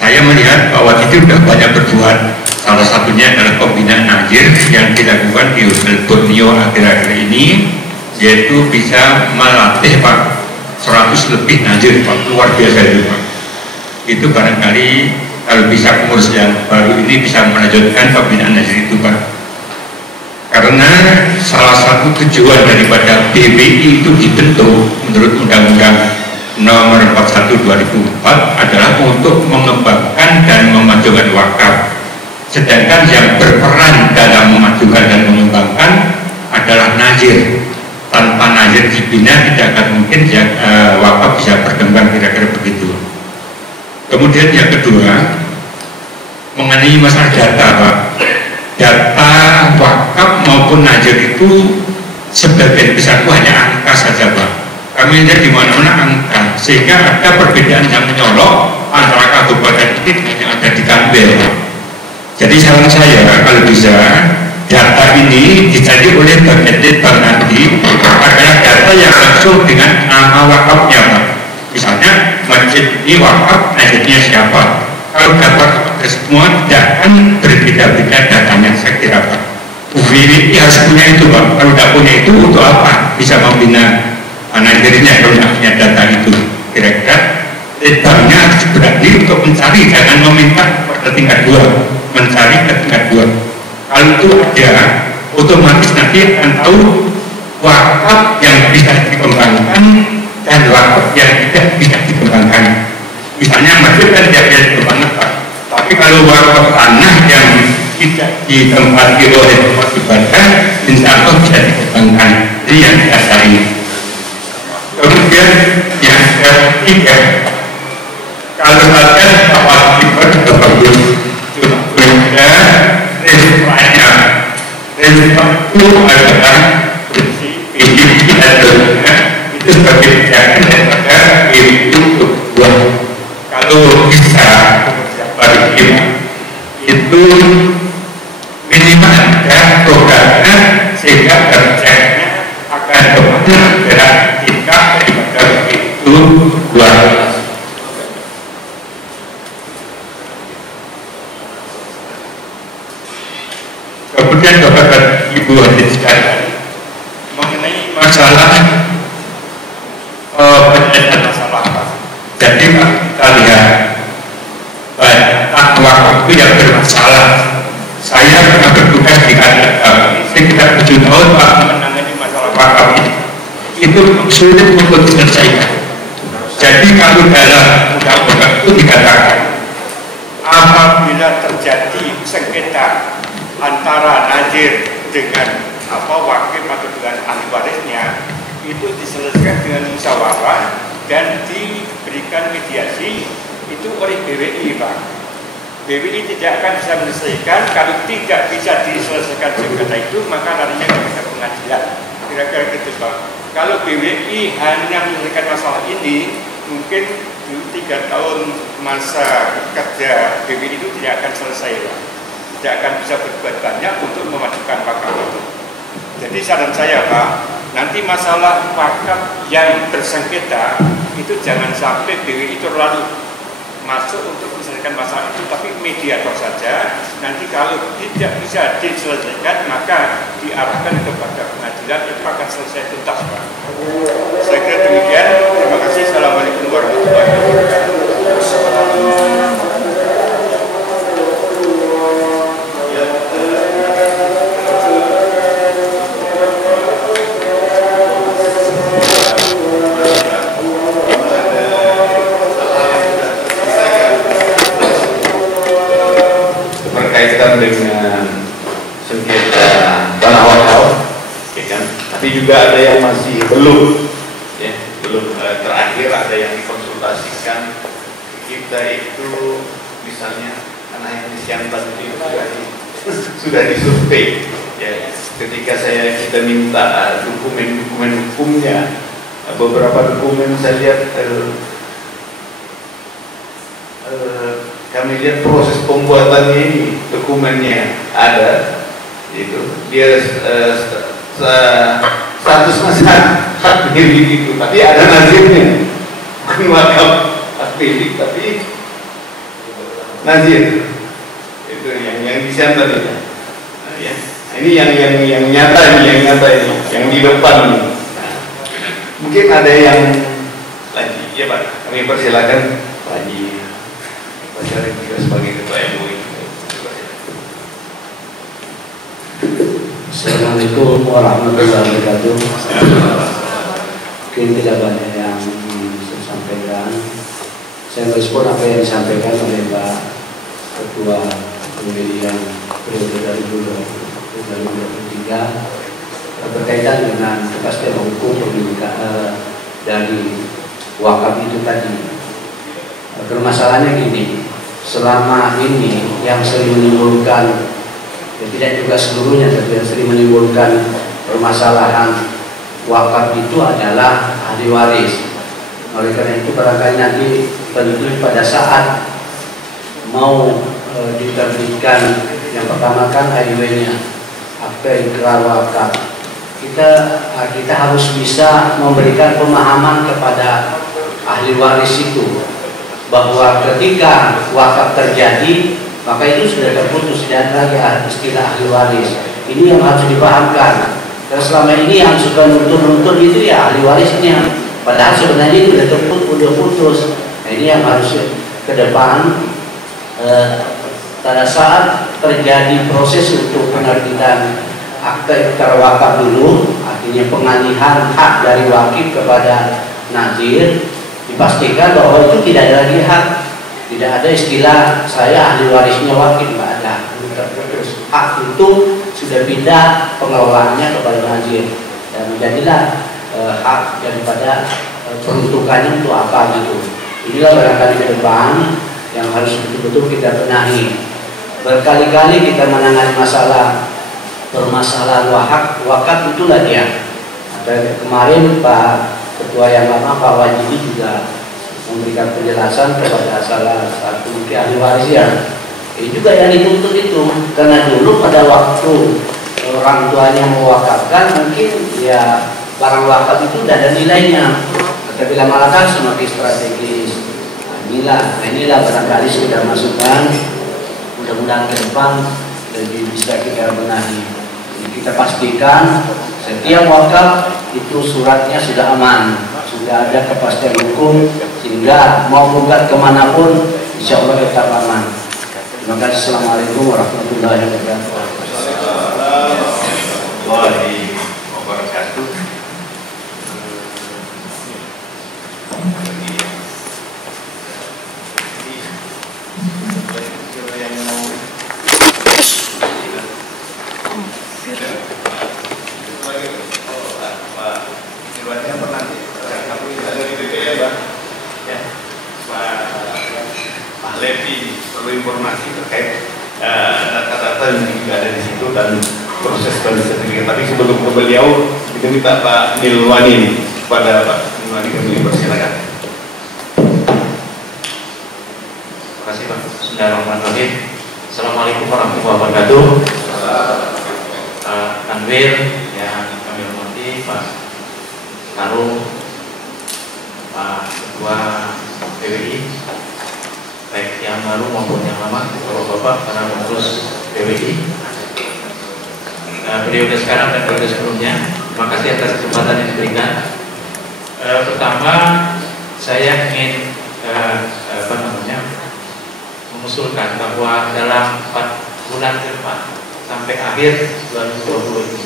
Saya melihat Pak Wajidi sudah banyak berbuat. Salah satunya adalah pembinaan Najir yang dilakukan di Hotel Borneo akhir-akhir ini, yaitu bisa melatih Pak 100 lebih Najir Pak, luar biasa itu Pak. Itu barangkali kalau bisa pengurus yang baru ini bisa melanjutkan pembinaan Najir itu Pak. Karena salah satu tujuan daripada BWI itu dibentuk menurut Undang-Undang Nomor 41 2004 adalah untuk mengembangkan dan memajukan wakaf. Sedangkan yang berperan dalam memajukan dan mengembangkan adalah Najir. Tanpa Najir dibina tidak akan mungkin wakaf bisa berkembang, kira-kira begitu. Kemudian yang kedua, mengenai masalah data Pak. Data wakaf maupun Najir itu sebagian besar itu hanya angka saja Pak. Kami lihat di mana-mana angka, sehingga ada perbedaan yang menyolok antara kabupaten ini yang ada di Kambel. Jadi saran saya kalau bisa data ini dicari oleh bagian Litbang nanti adalah data yang langsung dengan nama wakafnya Pak. Misalnya masjid ini wakaf, Najirnya siapa? Kalau dapat semua tidak akan berbeda-beda datanya, saya kira Pak. BWI harus punya itu Pak. Kalau tidak punya itu untuk apa? Bisa membina Najirnya kalau tidak punya data itu. Kira-kira Litbangnya harus berani untuk mencari, jangan meminta pada tingkat 2. Mencari ke tingkat 2. Kalau itu ada, otomatis nanti akan tahu wakaf yang bisa dikembangkan dan wakaf yang tidak bisa dikembangkan. Misalnya masjid kan tidak bisa dikembangkan Pak. Tapi kalau wakaf tanah yang tidak ditempati oleh tempat ibadah, insya Allah bisa dikembangkan. Ini yang didasari. Kemudian yang ketiga, kalau saja apa ibadah bagus. Resikonya resiko itu adalah PDB adalah itu sebagai tindakan daripada itu berbuat. Kalau bisa bagi itu minimal ada programnya sehingga kerjanya akan kemana gerak kita daripada itu buat. Kemudian Bapak dan Ibu hadirin sekalian, mengenai masalah penyelesaian masalah. Jadi kita lihat banyak wakaf itu yang bermasalah. Saya pernah bertugas di kantor sekitar 7 tahun Pak menangani masalah wakaf ini. Itu sulit untuk diselesaikan. Jadi kalau dalam undang-undang itu dikatakan apabila terjadi sengketa antara Najir dengan wakil atau dengan ahli warisnya, itu diselesaikan dengan musyawarah dan diberikan mediasi itu oleh BWI Pak. BWI tidak akan bisa menyelesaikan. Kalau tidak bisa diselesaikan sengketa itu, maka larinya ke pengadilan. Kira-kira gitu Pak. Kalau BWI hanya menyelesaikan masalah ini, mungkin 3 tahun masa kerja BWI itu tidak akan selesai Pak. Tidak akan bisa berbuat banyak untuk memajukan wakaf itu. Jadi saran saya Pak, nanti masalah wakaf yang bersengketa itu jangan sampai BWI itu terlalu masuk untuk menyelesaikan masalah itu, tapi mediator saja. Nanti kalau tidak bisa diselesaikan, maka diarahkan kepada pengadilan, itu akan selesai tuntas Pak. Saya kira demikian. Terima kasih. Assalamualaikum warahmatullahi wabarakatuh. Berkaitan dengan sengketa tanah wakaf, ya kan? Tapi juga ada yang masih belum, ya, belum terakhir ada yang dikonsultasikan kita itu, misalnya tanah yang di Siantar itu sudah disurvei, ya. Ketika kita minta dokumen hukumnya, beberapa dokumen saya lihat kami lihat proses pembuatannya ini, dokumennya ada, itu dia statusnya hak milik itu, tapi ada nazirnya, bukan wakaf hak milik, tapi nazir. Itu yang di sana tadi. Nah, ya. Ini yang nyata ini, yang di depan ini. Nah, mungkin ada yang lagi, ya Pak, kami persilakan Pak Haji Pak Syarif juga sebagai Ketua MUI. Assalamualaikum warahmatullahi wabarakatuh. Mungkin tidak banyak yang saya sampaikan. Saya merespon apa yang disampaikan oleh Pak Ketua Pemilihan periode 2023 berkaitan dengan kepastian hukum pemilikan dari wakaf itu tadi. Permasalahannya gini, selama ini yang sering menimbulkan, ya tidak juga seluruhnya, tapi yang sering menimbulkan permasalahan wakaf itu adalah ahli waris. Oleh karena itu barangkali nanti tentu pada saat mau diterbitkan yang pertama kan AIW-nya, akta ikrar wakaf, kita harus bisa memberikan pemahaman kepada ahli waris itu bahwa ketika wakaf terjadi maka itu sudah terputus, dan lagi istilah ahli waris. Ini yang harus dipahamkan. Dan selama ini yang suka nuntut itu ya ahli warisnya, padahal sebenarnya itu sudah putus. Nah, ini yang harus ke depan pada saat terjadi proses untuk penerbitan akta ikrar wakaf dulu, artinya pengalihan hak dari wakif kepada nazir, dipastikan bahwa itu tidak ada lagi hak. Tidak ada istilah saya ahli warisnya wakil, nggak ada. Terputus. Hak itu sudah pindah pengelolaannya kepada nazir, dan jadilah hak daripada peruntukannya untuk apa gitu. Inilah barangkali ke depan yang harus betul-betul kita benahi. Berkali-kali kita menangani permasalahan wakaf itulah dia. Kemarin Pak Ketua yang lama Pak Wajibi juga memberikan penjelasan kepada salah satu ahli waris ya. Ini juga yang dituntut itu, karena dulu pada waktu orang tuanya mewakafkan mungkin ya barang wakaf itu tidak ada nilainya, tapi lama-lama semakin strategis. Nah, inilah barangkali sudah masukan, mudah-mudahan ke depan lebih bisa kita benahi. Jadi kita pastikan setiap wakaf itu suratnya sudah aman, sudah ada kepastian hukum, sehingga mau gugat kemanapun insya Allah tetap aman. Terima kasih. Assalamualaikum warahmatullahi wabarakatuh. Pak Levi perlu informasi terkait data-data yang juga ada di situ dan proses sertifikat. Tapi sebelum ke beliau, kita minta Pak Nilwani, kepada Pak Nilwani kami persilakan. Terima kasih Pak. Bismillahirrahmanirrahim. Assalamualaikum warahmatullahi wabarakatuh. Kanwil yang kami hormati, Pak Karung, Pak Ketua PWI, baik yang baru maupun yang lama, Bapak para pengurus PWI, periode sekarang dan periode sebelumnya. Terima kasih atas kesempatan yang diberikan. Pertama, saya ingin mengusulkan bahwa dalam 4 bulan ke depan sampai akhir 2020 ini,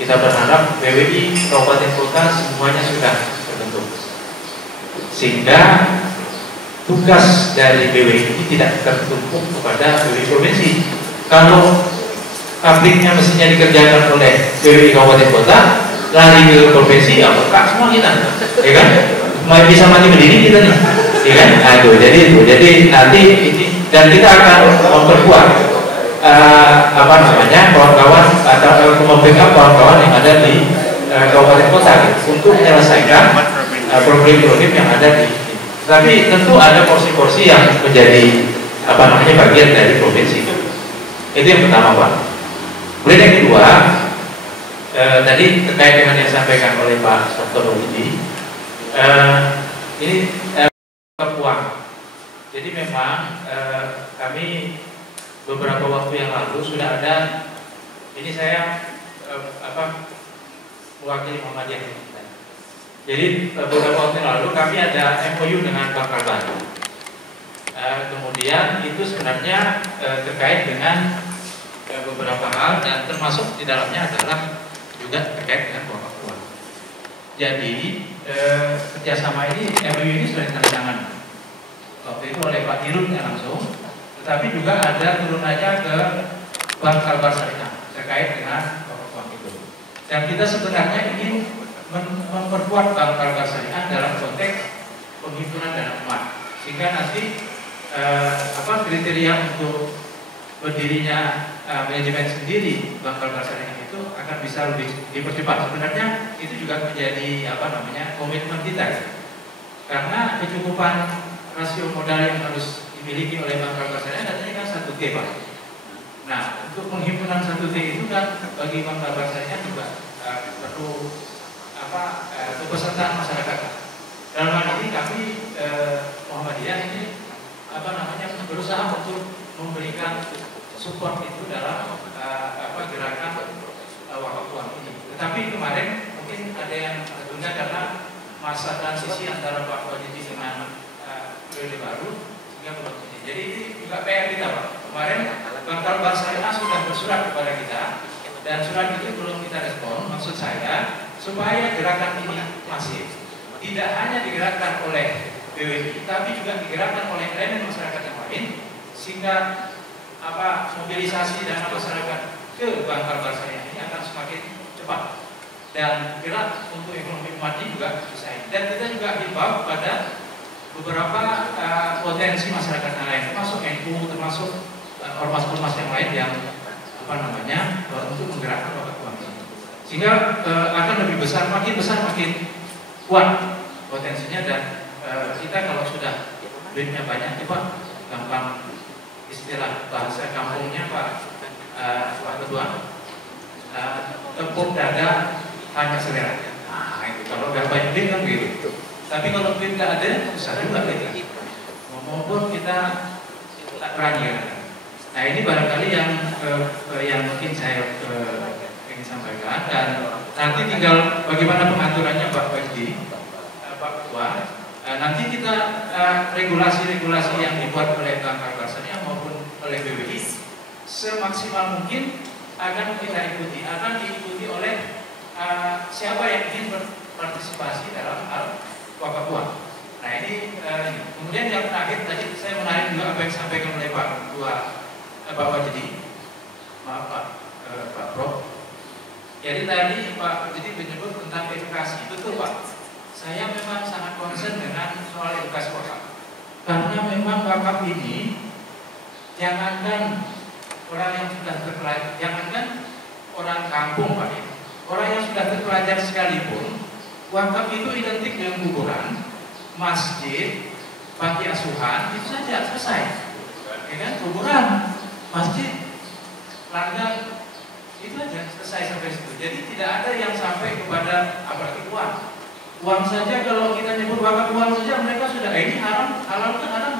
kita berharap PWI kabupaten kota semuanya sudah terbentuk, sehingga tugas dari PWI ini tidak tertumpuk kepada PWI provinsi. Kalau pabriknya mestinya dikerjakan oleh PWI kabupaten kota, lari ke provinsi, ya buka semua kita, ya kan? Bisa mati berdiri kita nih, ya kan? Nah, itu, jadi nanti ini, dan kita akan memperkuat kawan-kawan atau membackup kawan-kawan yang ada di kabupaten kota untuk menyelesaikan problem-problem yang ada di. Tapi tentu ada porsi-porsi yang menjadi bagian dari provinsi. Itu yang pertama, Pak. Kemudian yang kedua, tadi terkait dengan yang disampaikan oleh Pak Dr. Rudi, ini uang. Jadi memang kami beberapa waktu yang lalu sudah ada, ini saya mewakili Muhammadiyah. Jadi beberapa waktu yang lalu kami ada MOU dengan Bank Kalbar. Kemudian itu sebenarnya terkait dengan beberapa hal dan termasuk di dalamnya adalah juga terkait dengan wakaf uang. Jadi kerjasama ini, MOU ini sudah ditandatangani waktu itu oleh Pak Dirut langsung, tetapi juga ada turunannya ke Bank Kalbar Syariah terkait dengan wakaf uang itu. Dan kita sebenarnya ingin memperkuat Bank Kalbar Syariah dalam konteks penghimpunan dana umat, sehingga nanti kriteria untuk berdirinya manajemen sendiri Bank Kalbar Syariah itu akan bisa lebih dipercepat. Sebenarnya itu juga menjadi komitmen kita, karena kecukupan rasio modal yang harus dimiliki oleh Bank Kalbar Syariah katanya kan 1T, Pak. Nah, untuk penghimpunan 1T itu kan bagi Bank Kalbar Syariah juga perlu kepesertaan masyarakat. Dalam hal ini kami Muhammadiyah ini berusaha untuk memberikan support itu dalam gerakan wakaf uang ini. Tetapi kemarin mungkin ada yang tertunda karena masa transisi antara Pak Wajidi dengan periode baru sehingga belum ini. Jadi ini juga PR kita, Pak. Kemarin Bank Kalbar Syariah sudah bersurat kepada kita dan surat itu belum kita respon. Maksud saya supaya gerakan ini masif, tidak hanya digerakkan oleh BWI, tapi juga digerakkan oleh elemen masyarakat yang lain, sehingga mobilisasi dana masyarakat ke Bank Kalbar Syariah ini akan semakin cepat dan gerak untuk ekonomi umat ini juga bisa. Dan kita juga himbau kepada beberapa potensi masyarakat yang lain, termasuk NU, termasuk ormas-ormas yang lain yang untuk menggerakkan wakaf uang ini, sehingga akan lebih besar, makin kuat potensinya. Dan kita kalau sudah duitnya banyak, Pak, gampang, istilah bahasa kampungnya Pak Ketua, tepuk dada hanya selera. Nah itu kalau nggak banyak duit kan begitu. Tapi kalau duit nggak ada, susah juga kita. Maupun kita tak berani. Nah ini barangkali yang mungkin saya ingin sampaikan, dan nanti tinggal bagaimana pengaturannya Pak Wajdi, Pak Ketua. Nanti kita regulasi-regulasi yang dibuat oleh Bank Kalbar Syariah maupun oleh BWI semaksimal mungkin akan kita ikuti, akan diikuti oleh siapa yang ingin berpartisipasi dalam hal wakaf uang. Nah ini kemudian yang terakhir tadi saya menarik juga apa yang disampaikan oleh Pak Ketua Pak Wajdi, maaf Pak Prof. Jadi tadi Pak Wajdi menyebut tentang edukasi, betul Pak. Saya memang sangat concern dengan soal edukasi wakaf, karena memang wakaf ini jangankan orang yang sudah terpelajar, jangankan orang kampung Pak, orang yang sudah terpelajar sekalipun, wakaf itu identik dengan kuburan, masjid, panti asuhan, itu saja selesai. Ya kan? Kuburan, masjid, ladang, itu aja selesai sampai situ. Jadi tidak ada yang sampai kepada apalagi uang. Uang saja kalau kita nyebut wakaf uang saja mereka sudah ini haram, halal kan haram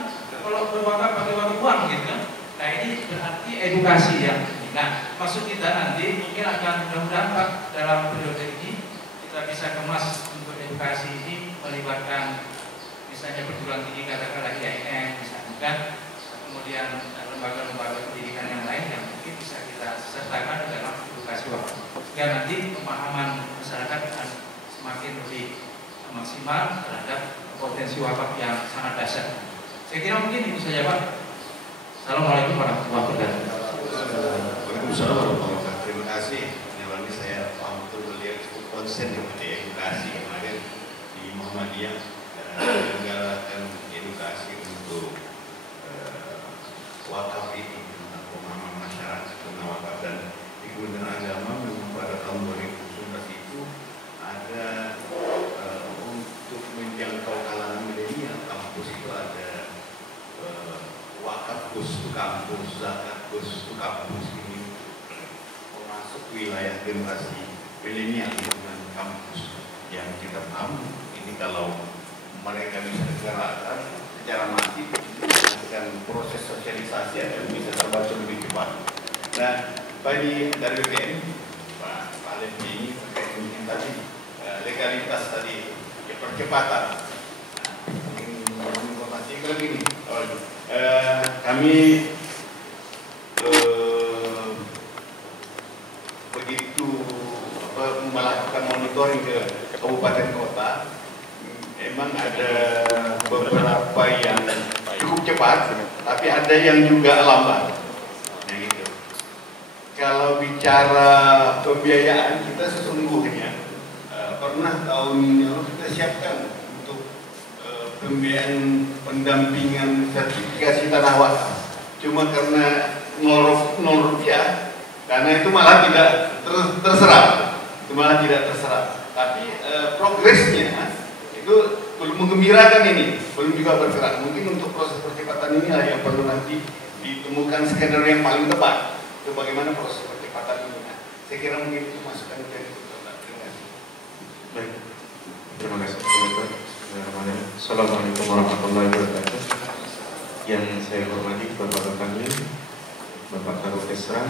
kalau berwakaf pakai wakaf uang gitu kan. Nah ini berarti edukasi ya. Nah maksud kita nanti mungkin akan mudah-mudahan Pak dalam periode ini kita bisa kemas untuk edukasi ini melibatkan misalnya perguruan tinggi katakanlah IAIN misalnya kan, kemudian lembaga-lembaga pendidikan yang lain yang mungkin bisa kita sertakan dalam edukasi wakaf. Sehingga nanti pemahaman masyarakat akan semakin lebih maksimal terhadap potensi wakaf yang sangat dahsyat. Saya kira mungkin itu saja Pak. Assalamualaikum warahmatullahi wabarakatuh. Waalaikumsalam warahmatullahi wabarakatuh. Terima kasih. Memang saya paham betul beliau cukup konsen dengan edukasi kemarin di Muhammadiyah menggalakkan edukasi untuk wakaf ini tentang pemahaman masyarakat tentang wakaf. Dan di Kementerian Agama memang pada tahun 2019 itu ada untuk menjangkau kalangan milenial, kampus itu ada wakaf khusus kampus, kampus ini termasuk wilayah generasi milenial dengan kampus yang kita paham ini kalau mereka bisa digerakkan secara masif dengan proses sosialisasi akan bisa terbaca lebih cepat. Nah, dari BPN Pak Levi ini terkait dengan tadi legalitas tadi percepatan. Informasi begini, kami begitu melakukan monitoring ke kabupaten kota, memang ada beberapa yang cukup cepat, tapi ada yang juga lambat. Nah, gitu. Kalau bicara pembiayaan kita sesungguhnya pernah tahun lalu kita siapkan untuk pembiayaan pendampingan sertifikasi tanah wakaf. Cuma karena 0 rupiah, karena itu malah tidak terserap. Tapi progresnya itu belum menggembirakan ini, belum juga bergerak. Mungkin untuk proses percepatan inilah yang perlu nanti ditemukan skenario yang paling tepat. Itu bagaimana proses percepatan ini. Saya kira mungkin itu masukan dari Baik, terima kasih. Assalamualaikum warahmatullahi wabarakatuh. Yang saya hormati Bapak Kamil, Bapak Karuk Esra,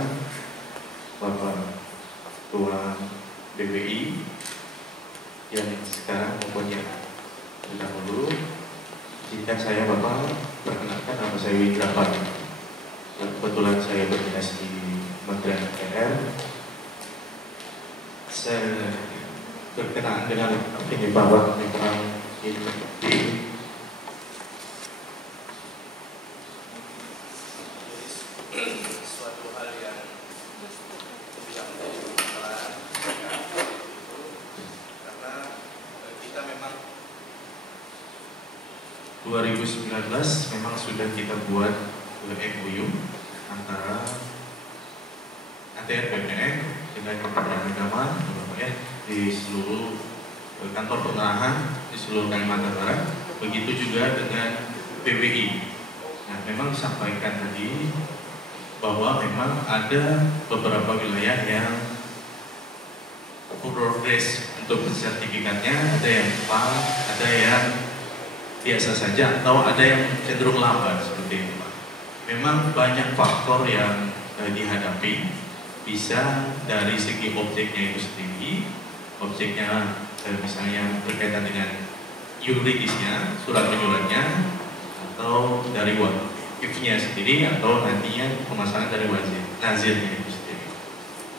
Bapak Ketua BPI yang sekarang mempunyai dahulu. Jika saya Bapak perkenalkan, nama saya Windrapan. Kebetulan saya berdinas di Kementerian PPR. Saya berkenaan dengan ini bahwa memang ini suatu hal yang bisa menjadi permasalahan karena kita memang 2019 memang sudah kita buat MOU antara ATR BPN dengan Kementerian Agama di seluruh kantor pengarahan di seluruh Kalimantan Barat, begitu juga dengan PWI. Nah, memang disampaikan tadi bahwa memang ada beberapa wilayah yang progres untuk sertifikatnya, ada yang cepat, ada yang biasa saja, atau ada yang cenderung lambat seperti itu. Memang banyak faktor yang dihadapi, bisa dari segi objeknya itu sendiri. Objeknya misalnya berkaitan dengan yuridisnya, surat menyuratnya, atau dari wakifnya sendiri, atau nantinya permasalahan dari wajib nazirnya itu sendiri.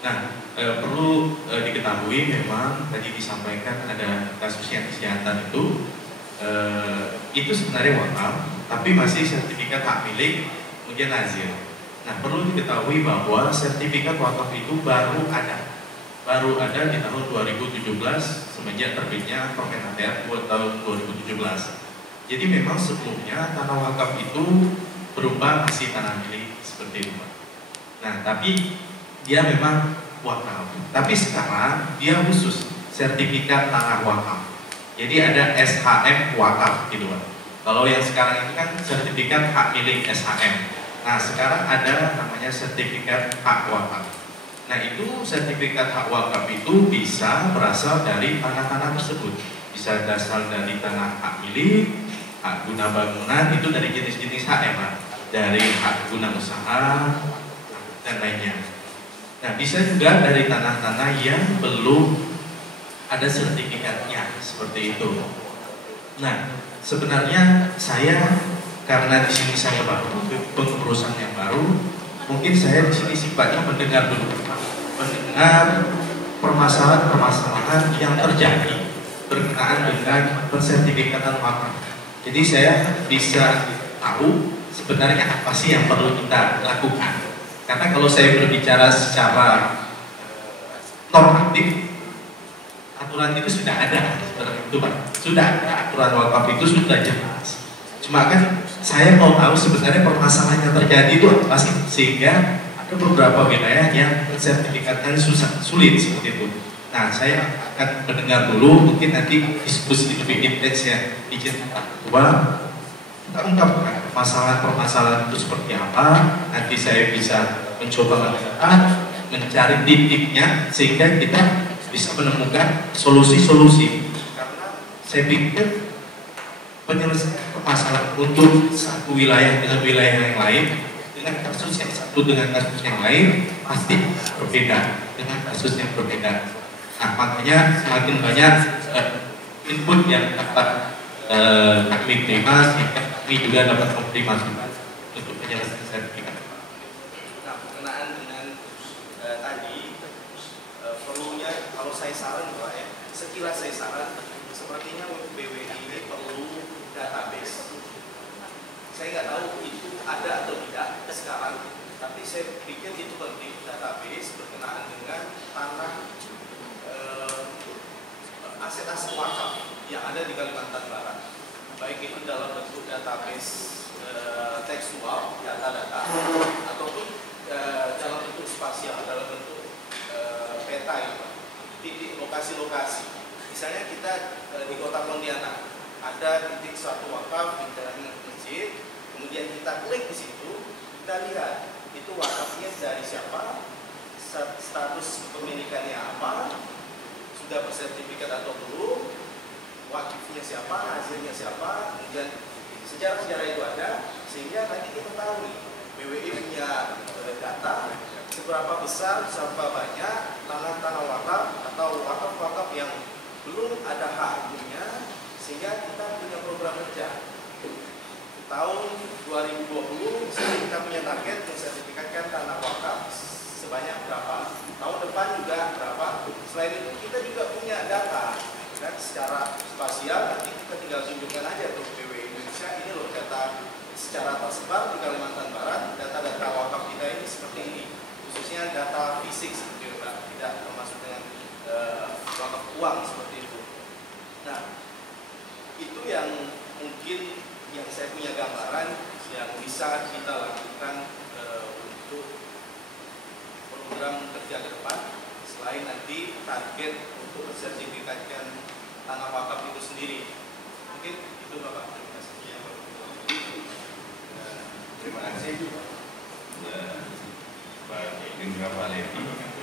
Nah, perlu diketahui memang tadi disampaikan ada kasus yang kesehatan itu sebenarnya wakaf, tapi masih sertifikat hak milik kemudian nazir. Nah, perlu diketahui bahwa sertifikat wakaf itu baru ada di tahun 2017 semenjak terbitnya Permen ATR tahun 2017. Jadi memang sebelumnya tanah wakaf itu berupa masih tanah milik seperti itu. Nah, tapi dia memang wakaf. Tapi sekarang dia khusus sertifikat tanah wakaf. Jadi ada SHM wakaf gitu Pak. Kalau yang sekarang itu kan sertifikat hak milik SHM. Nah, sekarang ada namanya sertifikat hak wakaf. Nah, itu sertifikat hak wakaf itu bisa berasal dari tanah-tanah tersebut. Bisa berasal dari tanah hak milik, hak guna bangunan, itu dari jenis-jenis hak ya Pak. Dari hak guna usaha dan lainnya. Nah, bisa juga dari tanah-tanah yang belum ada sertifikatnya, seperti itu. Nah, sebenarnya saya karena di sini saya baru, pengurusan yang baru, mungkin saya di sini sifatnya mendengar permasalahan-permasalahan yang terjadi berkenaan dengan pensertifikatan wakaf. Jadi saya bisa tahu sebenarnya apa sih yang perlu kita lakukan. Karena kalau saya berbicara secara normatif, aturan itu sudah ada, seperti itu Pak. Sudah ada aturan wakaf itu sudah jelas. Cuma kan saya mau tahu sebenarnya permasalahan yang terjadi itu apa sih, sehingga ada beberapa wilayah yang sertifikatnya sulit seperti itu. Nah, saya akan mendengar dulu, mungkin nanti diskusi lebih intens ya. Izin Pak Ketua kita ungkapkan permasalahan itu seperti apa. Nanti saya bisa mencoba mencari titiknya sehingga kita bisa menemukan solusi-solusi. Karena saya pikir penyelesaian permasalahan untuk satu wilayah dengan wilayah yang lain, dengan kasus yang satu dengan kasus yang lain pasti berbeda dengan kasus yang berbeda. Nah, makanya semakin banyak input yang dapat kami terima, sehingga kami juga dapat memberi masukan untuk penyelesaian sertifikat. Nah, berkenaan dengan tadi perlunya, kalau saya saran Pak ya, sekilas saya saran, sepertinya BWI ini perlu database. Saya nggak tahu itu ada atau tidak sekarang, tapi saya pikir itu penting, database berkenaan dengan tanah aset-aset wakaf yang ada di Kalimantan Barat, baik itu dalam bentuk database tekstual, data-data, ataupun dalam bentuk spasial, dalam bentuk peta itu, titik lokasi-lokasi. Misalnya kita di Kota Pontianak ada titik satu wakaf di dalam masjid, kemudian kita klik di situ, kita lihat itu wakafnya dari siapa, status kepemilikannya apa, sudah bersertifikat atau belum, wakifnya siapa, hasilnya siapa, kemudian sejarah-sejarah itu ada, sehingga nanti kita tahu nih, BWI punya data seberapa besar, seberapa banyak tanah-tanah wakaf atau wakaf-wakaf yang belum ada hak hukumnya, sehingga kita punya program kerja. Tahun 2020 misalnya kita punya target mensertifikatkan tanah wakaf sebanyak berapa, tahun depan juga berapa. Selain itu kita juga punya data kan, secara spasial, nanti kita tinggal tunjukkan aja ke BWI Indonesia, ini loh data secara tersebar di Kalimantan Barat, data-data wakaf kita ini seperti ini, khususnya data fisik seperti itu, tidak termasuk dengan wakaf uang seperti itu. Nah, itu yang mungkin yang saya punya gambaran yang bisa kita lakukan untuk program kerja ke depan, selain nanti target untuk mensertifikatkan tanah wakaf itu sendiri. Mungkin itu Bapak. Terima kasih. Terima kasih Pak Indra Palevi.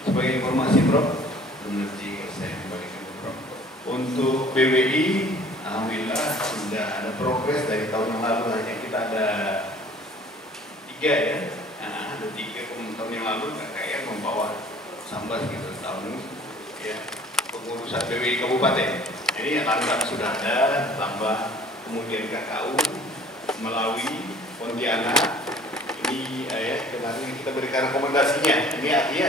Sebagai informasi Prof, saya kembalikan ke Prof. Untuk BWI, alhamdulillah sudah ada progres dari tahun yang lalu. Hanya kita ada 3 ya, ada 3 tahun yang lalu KKR membawa Sambas gitu tahun ya pengurusan BWI Kabupaten. Jadi langkah sudah ada, tambah kemudian KKU Melawi, Pontianak. Ini ya kemarin kita berikan rekomendasinya. Ini artinya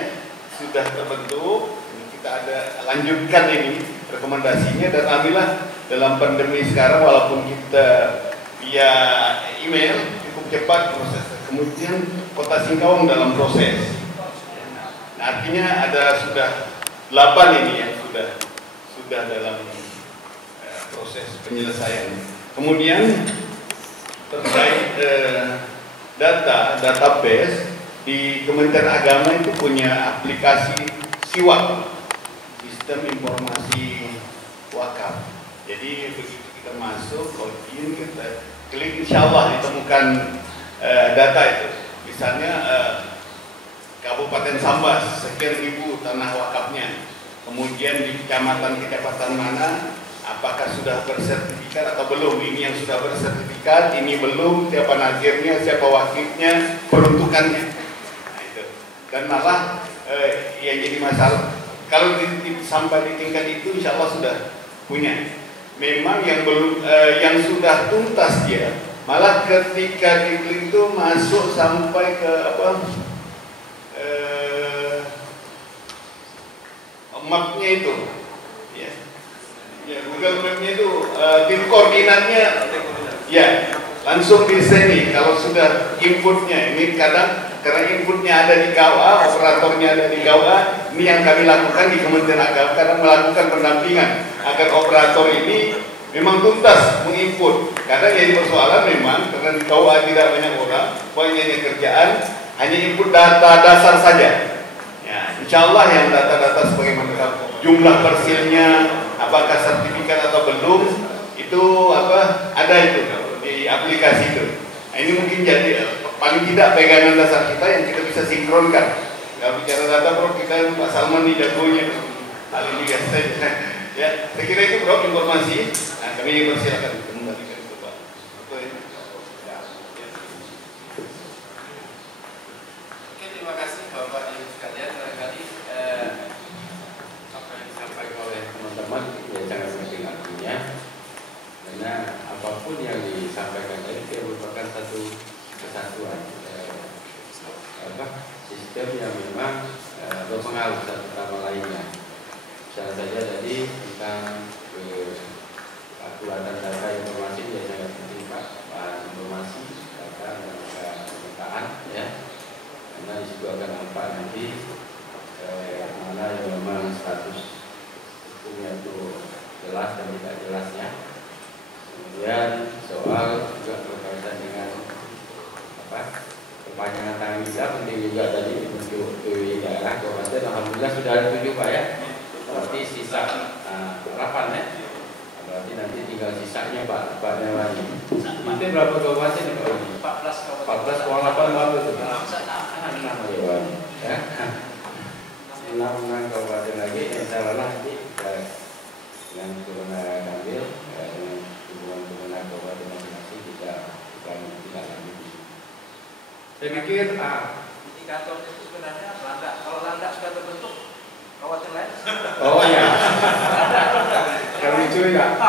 sudah terbentuk. Kita ada lanjutkan ini rekomendasinya, dan alhamdulillah dalam pandemi sekarang walaupun kita via email cukup cepat proses. Kemudian Kota Singkawang dalam proses. Nah, artinya ada sudah 8 ini yang sudah dalam proses penyelesaian. Kemudian terkait database di Kementerian Agama itu punya aplikasi SIWAK, Sistem Informasi Wakaf. Jadi begitu kita masuk, login, kita klik, insya Allah ditemukan data itu. Misalnya Kabupaten Sambas sekian ribu tanah wakafnya. Kemudian di kecamatan mana, apakah sudah bersertifikat atau belum? Ini yang sudah bersertifikat, ini belum, siapa nazirnya, siapa wakilnya, peruntukannya. Nah, itu. Dan malah yang jadi masalah, kalau sampai di tingkat itu insya Allah sudah punya. Memang yang belum, yang sudah tuntas dia, malah ketika diklik itu masuk sampai ke mapnya itu, ya Google Mapnya itu tim koordinatnya, ya langsung di sini. Kalau sudah inputnya, ini kadang karena inputnya ada di KUA, operatornya ada di KUA. Ini yang kami lakukan di Kementerian Agama, karena melakukan pendampingan agar operator ini memang tuntas menginput. Kadang jadi persoalan memang karena di KUA tidak banyak orang, banyak kerjaan, hanya input data dasar saja. Ya, insya Allah yang data-data sebagaimana jumlah persilnya, apakah sertifikat atau belum, itu ada itu di aplikasi itu. Nah, ini mungkin jadi paling tidak pegangan dasar kita yang kita bisa sinkronkan. Kalau bicara data Bro, kita Pak Salman di jagonya hal ini biasa. Ya, saya kira itu Bro informasi. Nah, kami persilakan kembalikan ke Pak. Oke, terima kasih Bapak Ibu sekalian. Barangkali apa yang disampaikan oleh teman-teman ya jangan penting artinya, karena apapun yang disampaikan tadi itu merupakan satu kesatuan sistem yang memang berpengaruh satu sama lainnya. Misalnya saja tadi tentang keakuratan data informasi yang sangat penting Pak, informasi data dan pemetaan ya, karena disitu akan nampak nanti mana yang memang status hukumnya itu jelas dan tidak jelasnya. Kemudian soal juga berkaitan dengan perpanjangan tangan kita penting juga tadi untuk di daerah kabupaten. Alhamdulillah sudah ada 7 Pak ya. Berarti sisa 8 ya. Berarti nanti tinggal sisanya Pak Nyawani. Itu berapa kabupaten ya Pak? 14 kabupaten. 14,8 berapa itu? 6 ya. 6 kabupaten lagi yang salah nanti dengan Gubernur Kambil dengan hubungan kabupaten masing-masing kita tidak lanjut. Saya pikir indikatornya itu sebenarnya landak. Kalau landak sudah terbentuk, kawasan lain. Oh iya. Kalau lucu enggak?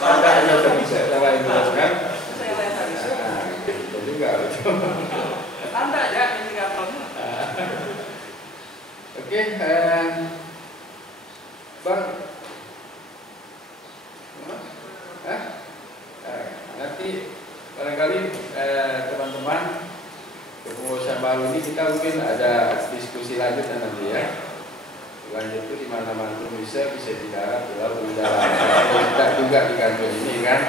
Landak yang bisa lain kan? Saya lain tadi. Itu juga lucu. Landak ya indikatornya. Oke, Bang. Nanti barangkali teman-teman kepengurusan baru ini kita mungkin ada diskusi lanjut nanti ya. Lanjut itu di mana-mana pun bisa di darat, di laut, di dalam. Kita juga di kantor ini kan.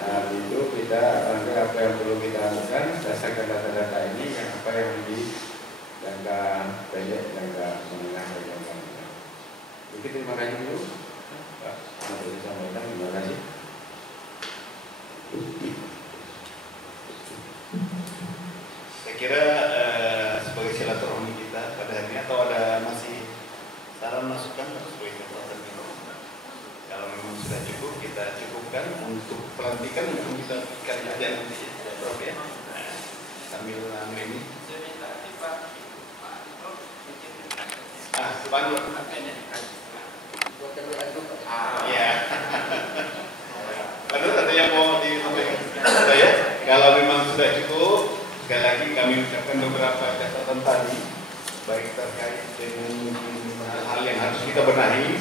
Nah, itu kita nanti apa yang perlu kita lakukan berdasarkan data-data ini, yang apa yang di jangka pendek, jangka menengah, dan jangka panjang. Oke, terima kasih dulu. Pak, untuk disampaikan, terima kasih. Saya kira sebagai silaturahmi kita pada hari ini, atau ada masih saran masukan sesuai catatan kita. Kalau memang sudah cukup, kita cukupkan untuk pelantikan, mungkin kita berikan aja nanti ya Prof ya. Sambil ini. Pak Nur. Ya. Pak Nur, ada yang mau disampaikan? Saya, kalau memang sudah cukup, sekali lagi kami ucapkan beberapa catatan tadi, baik terkait dengan hal-hal yang harus kita benahi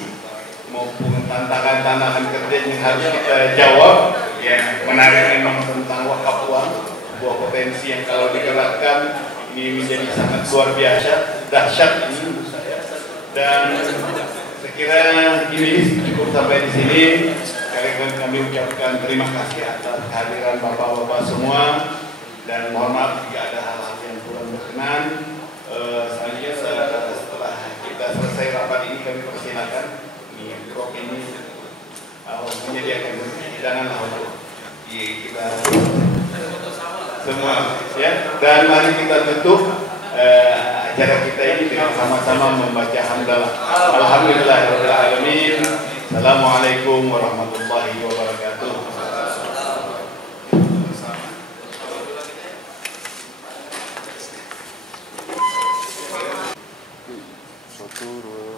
maupun tantangan-tantangan kerja yang harus kita jawab. Ya, menarik memang tentang wakaf uang, sebuah potensi yang kalau digerakkan ini menjadi sangat luar biasa, dahsyat ini menurut saya. Dan saya kira ini cukup sampai di sini. Kami ucapkan terima kasih atas kehadiran Bapak-Bapak semua, dan mohon maaf jika ada hal-hal yang kurang berkenan. Selanjutnya setelah kita selesai rapat ini, kami persilakan Prof ini menyediakan hidangan untuk kita semua ya. Dan mari kita tutup acara kita ini dengan sama-sama membaca hamdalah. Alhamdulillahirabbil alamin. Assalamualaikum warahmatullahi wabarakatuh. Satu, dua,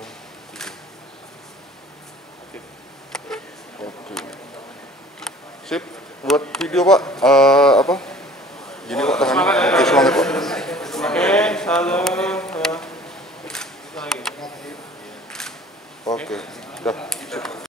tiga. Oke. Sip, buat video Pak. Gini Pak, tangan. Oke, semangat Pak. Oke, salam.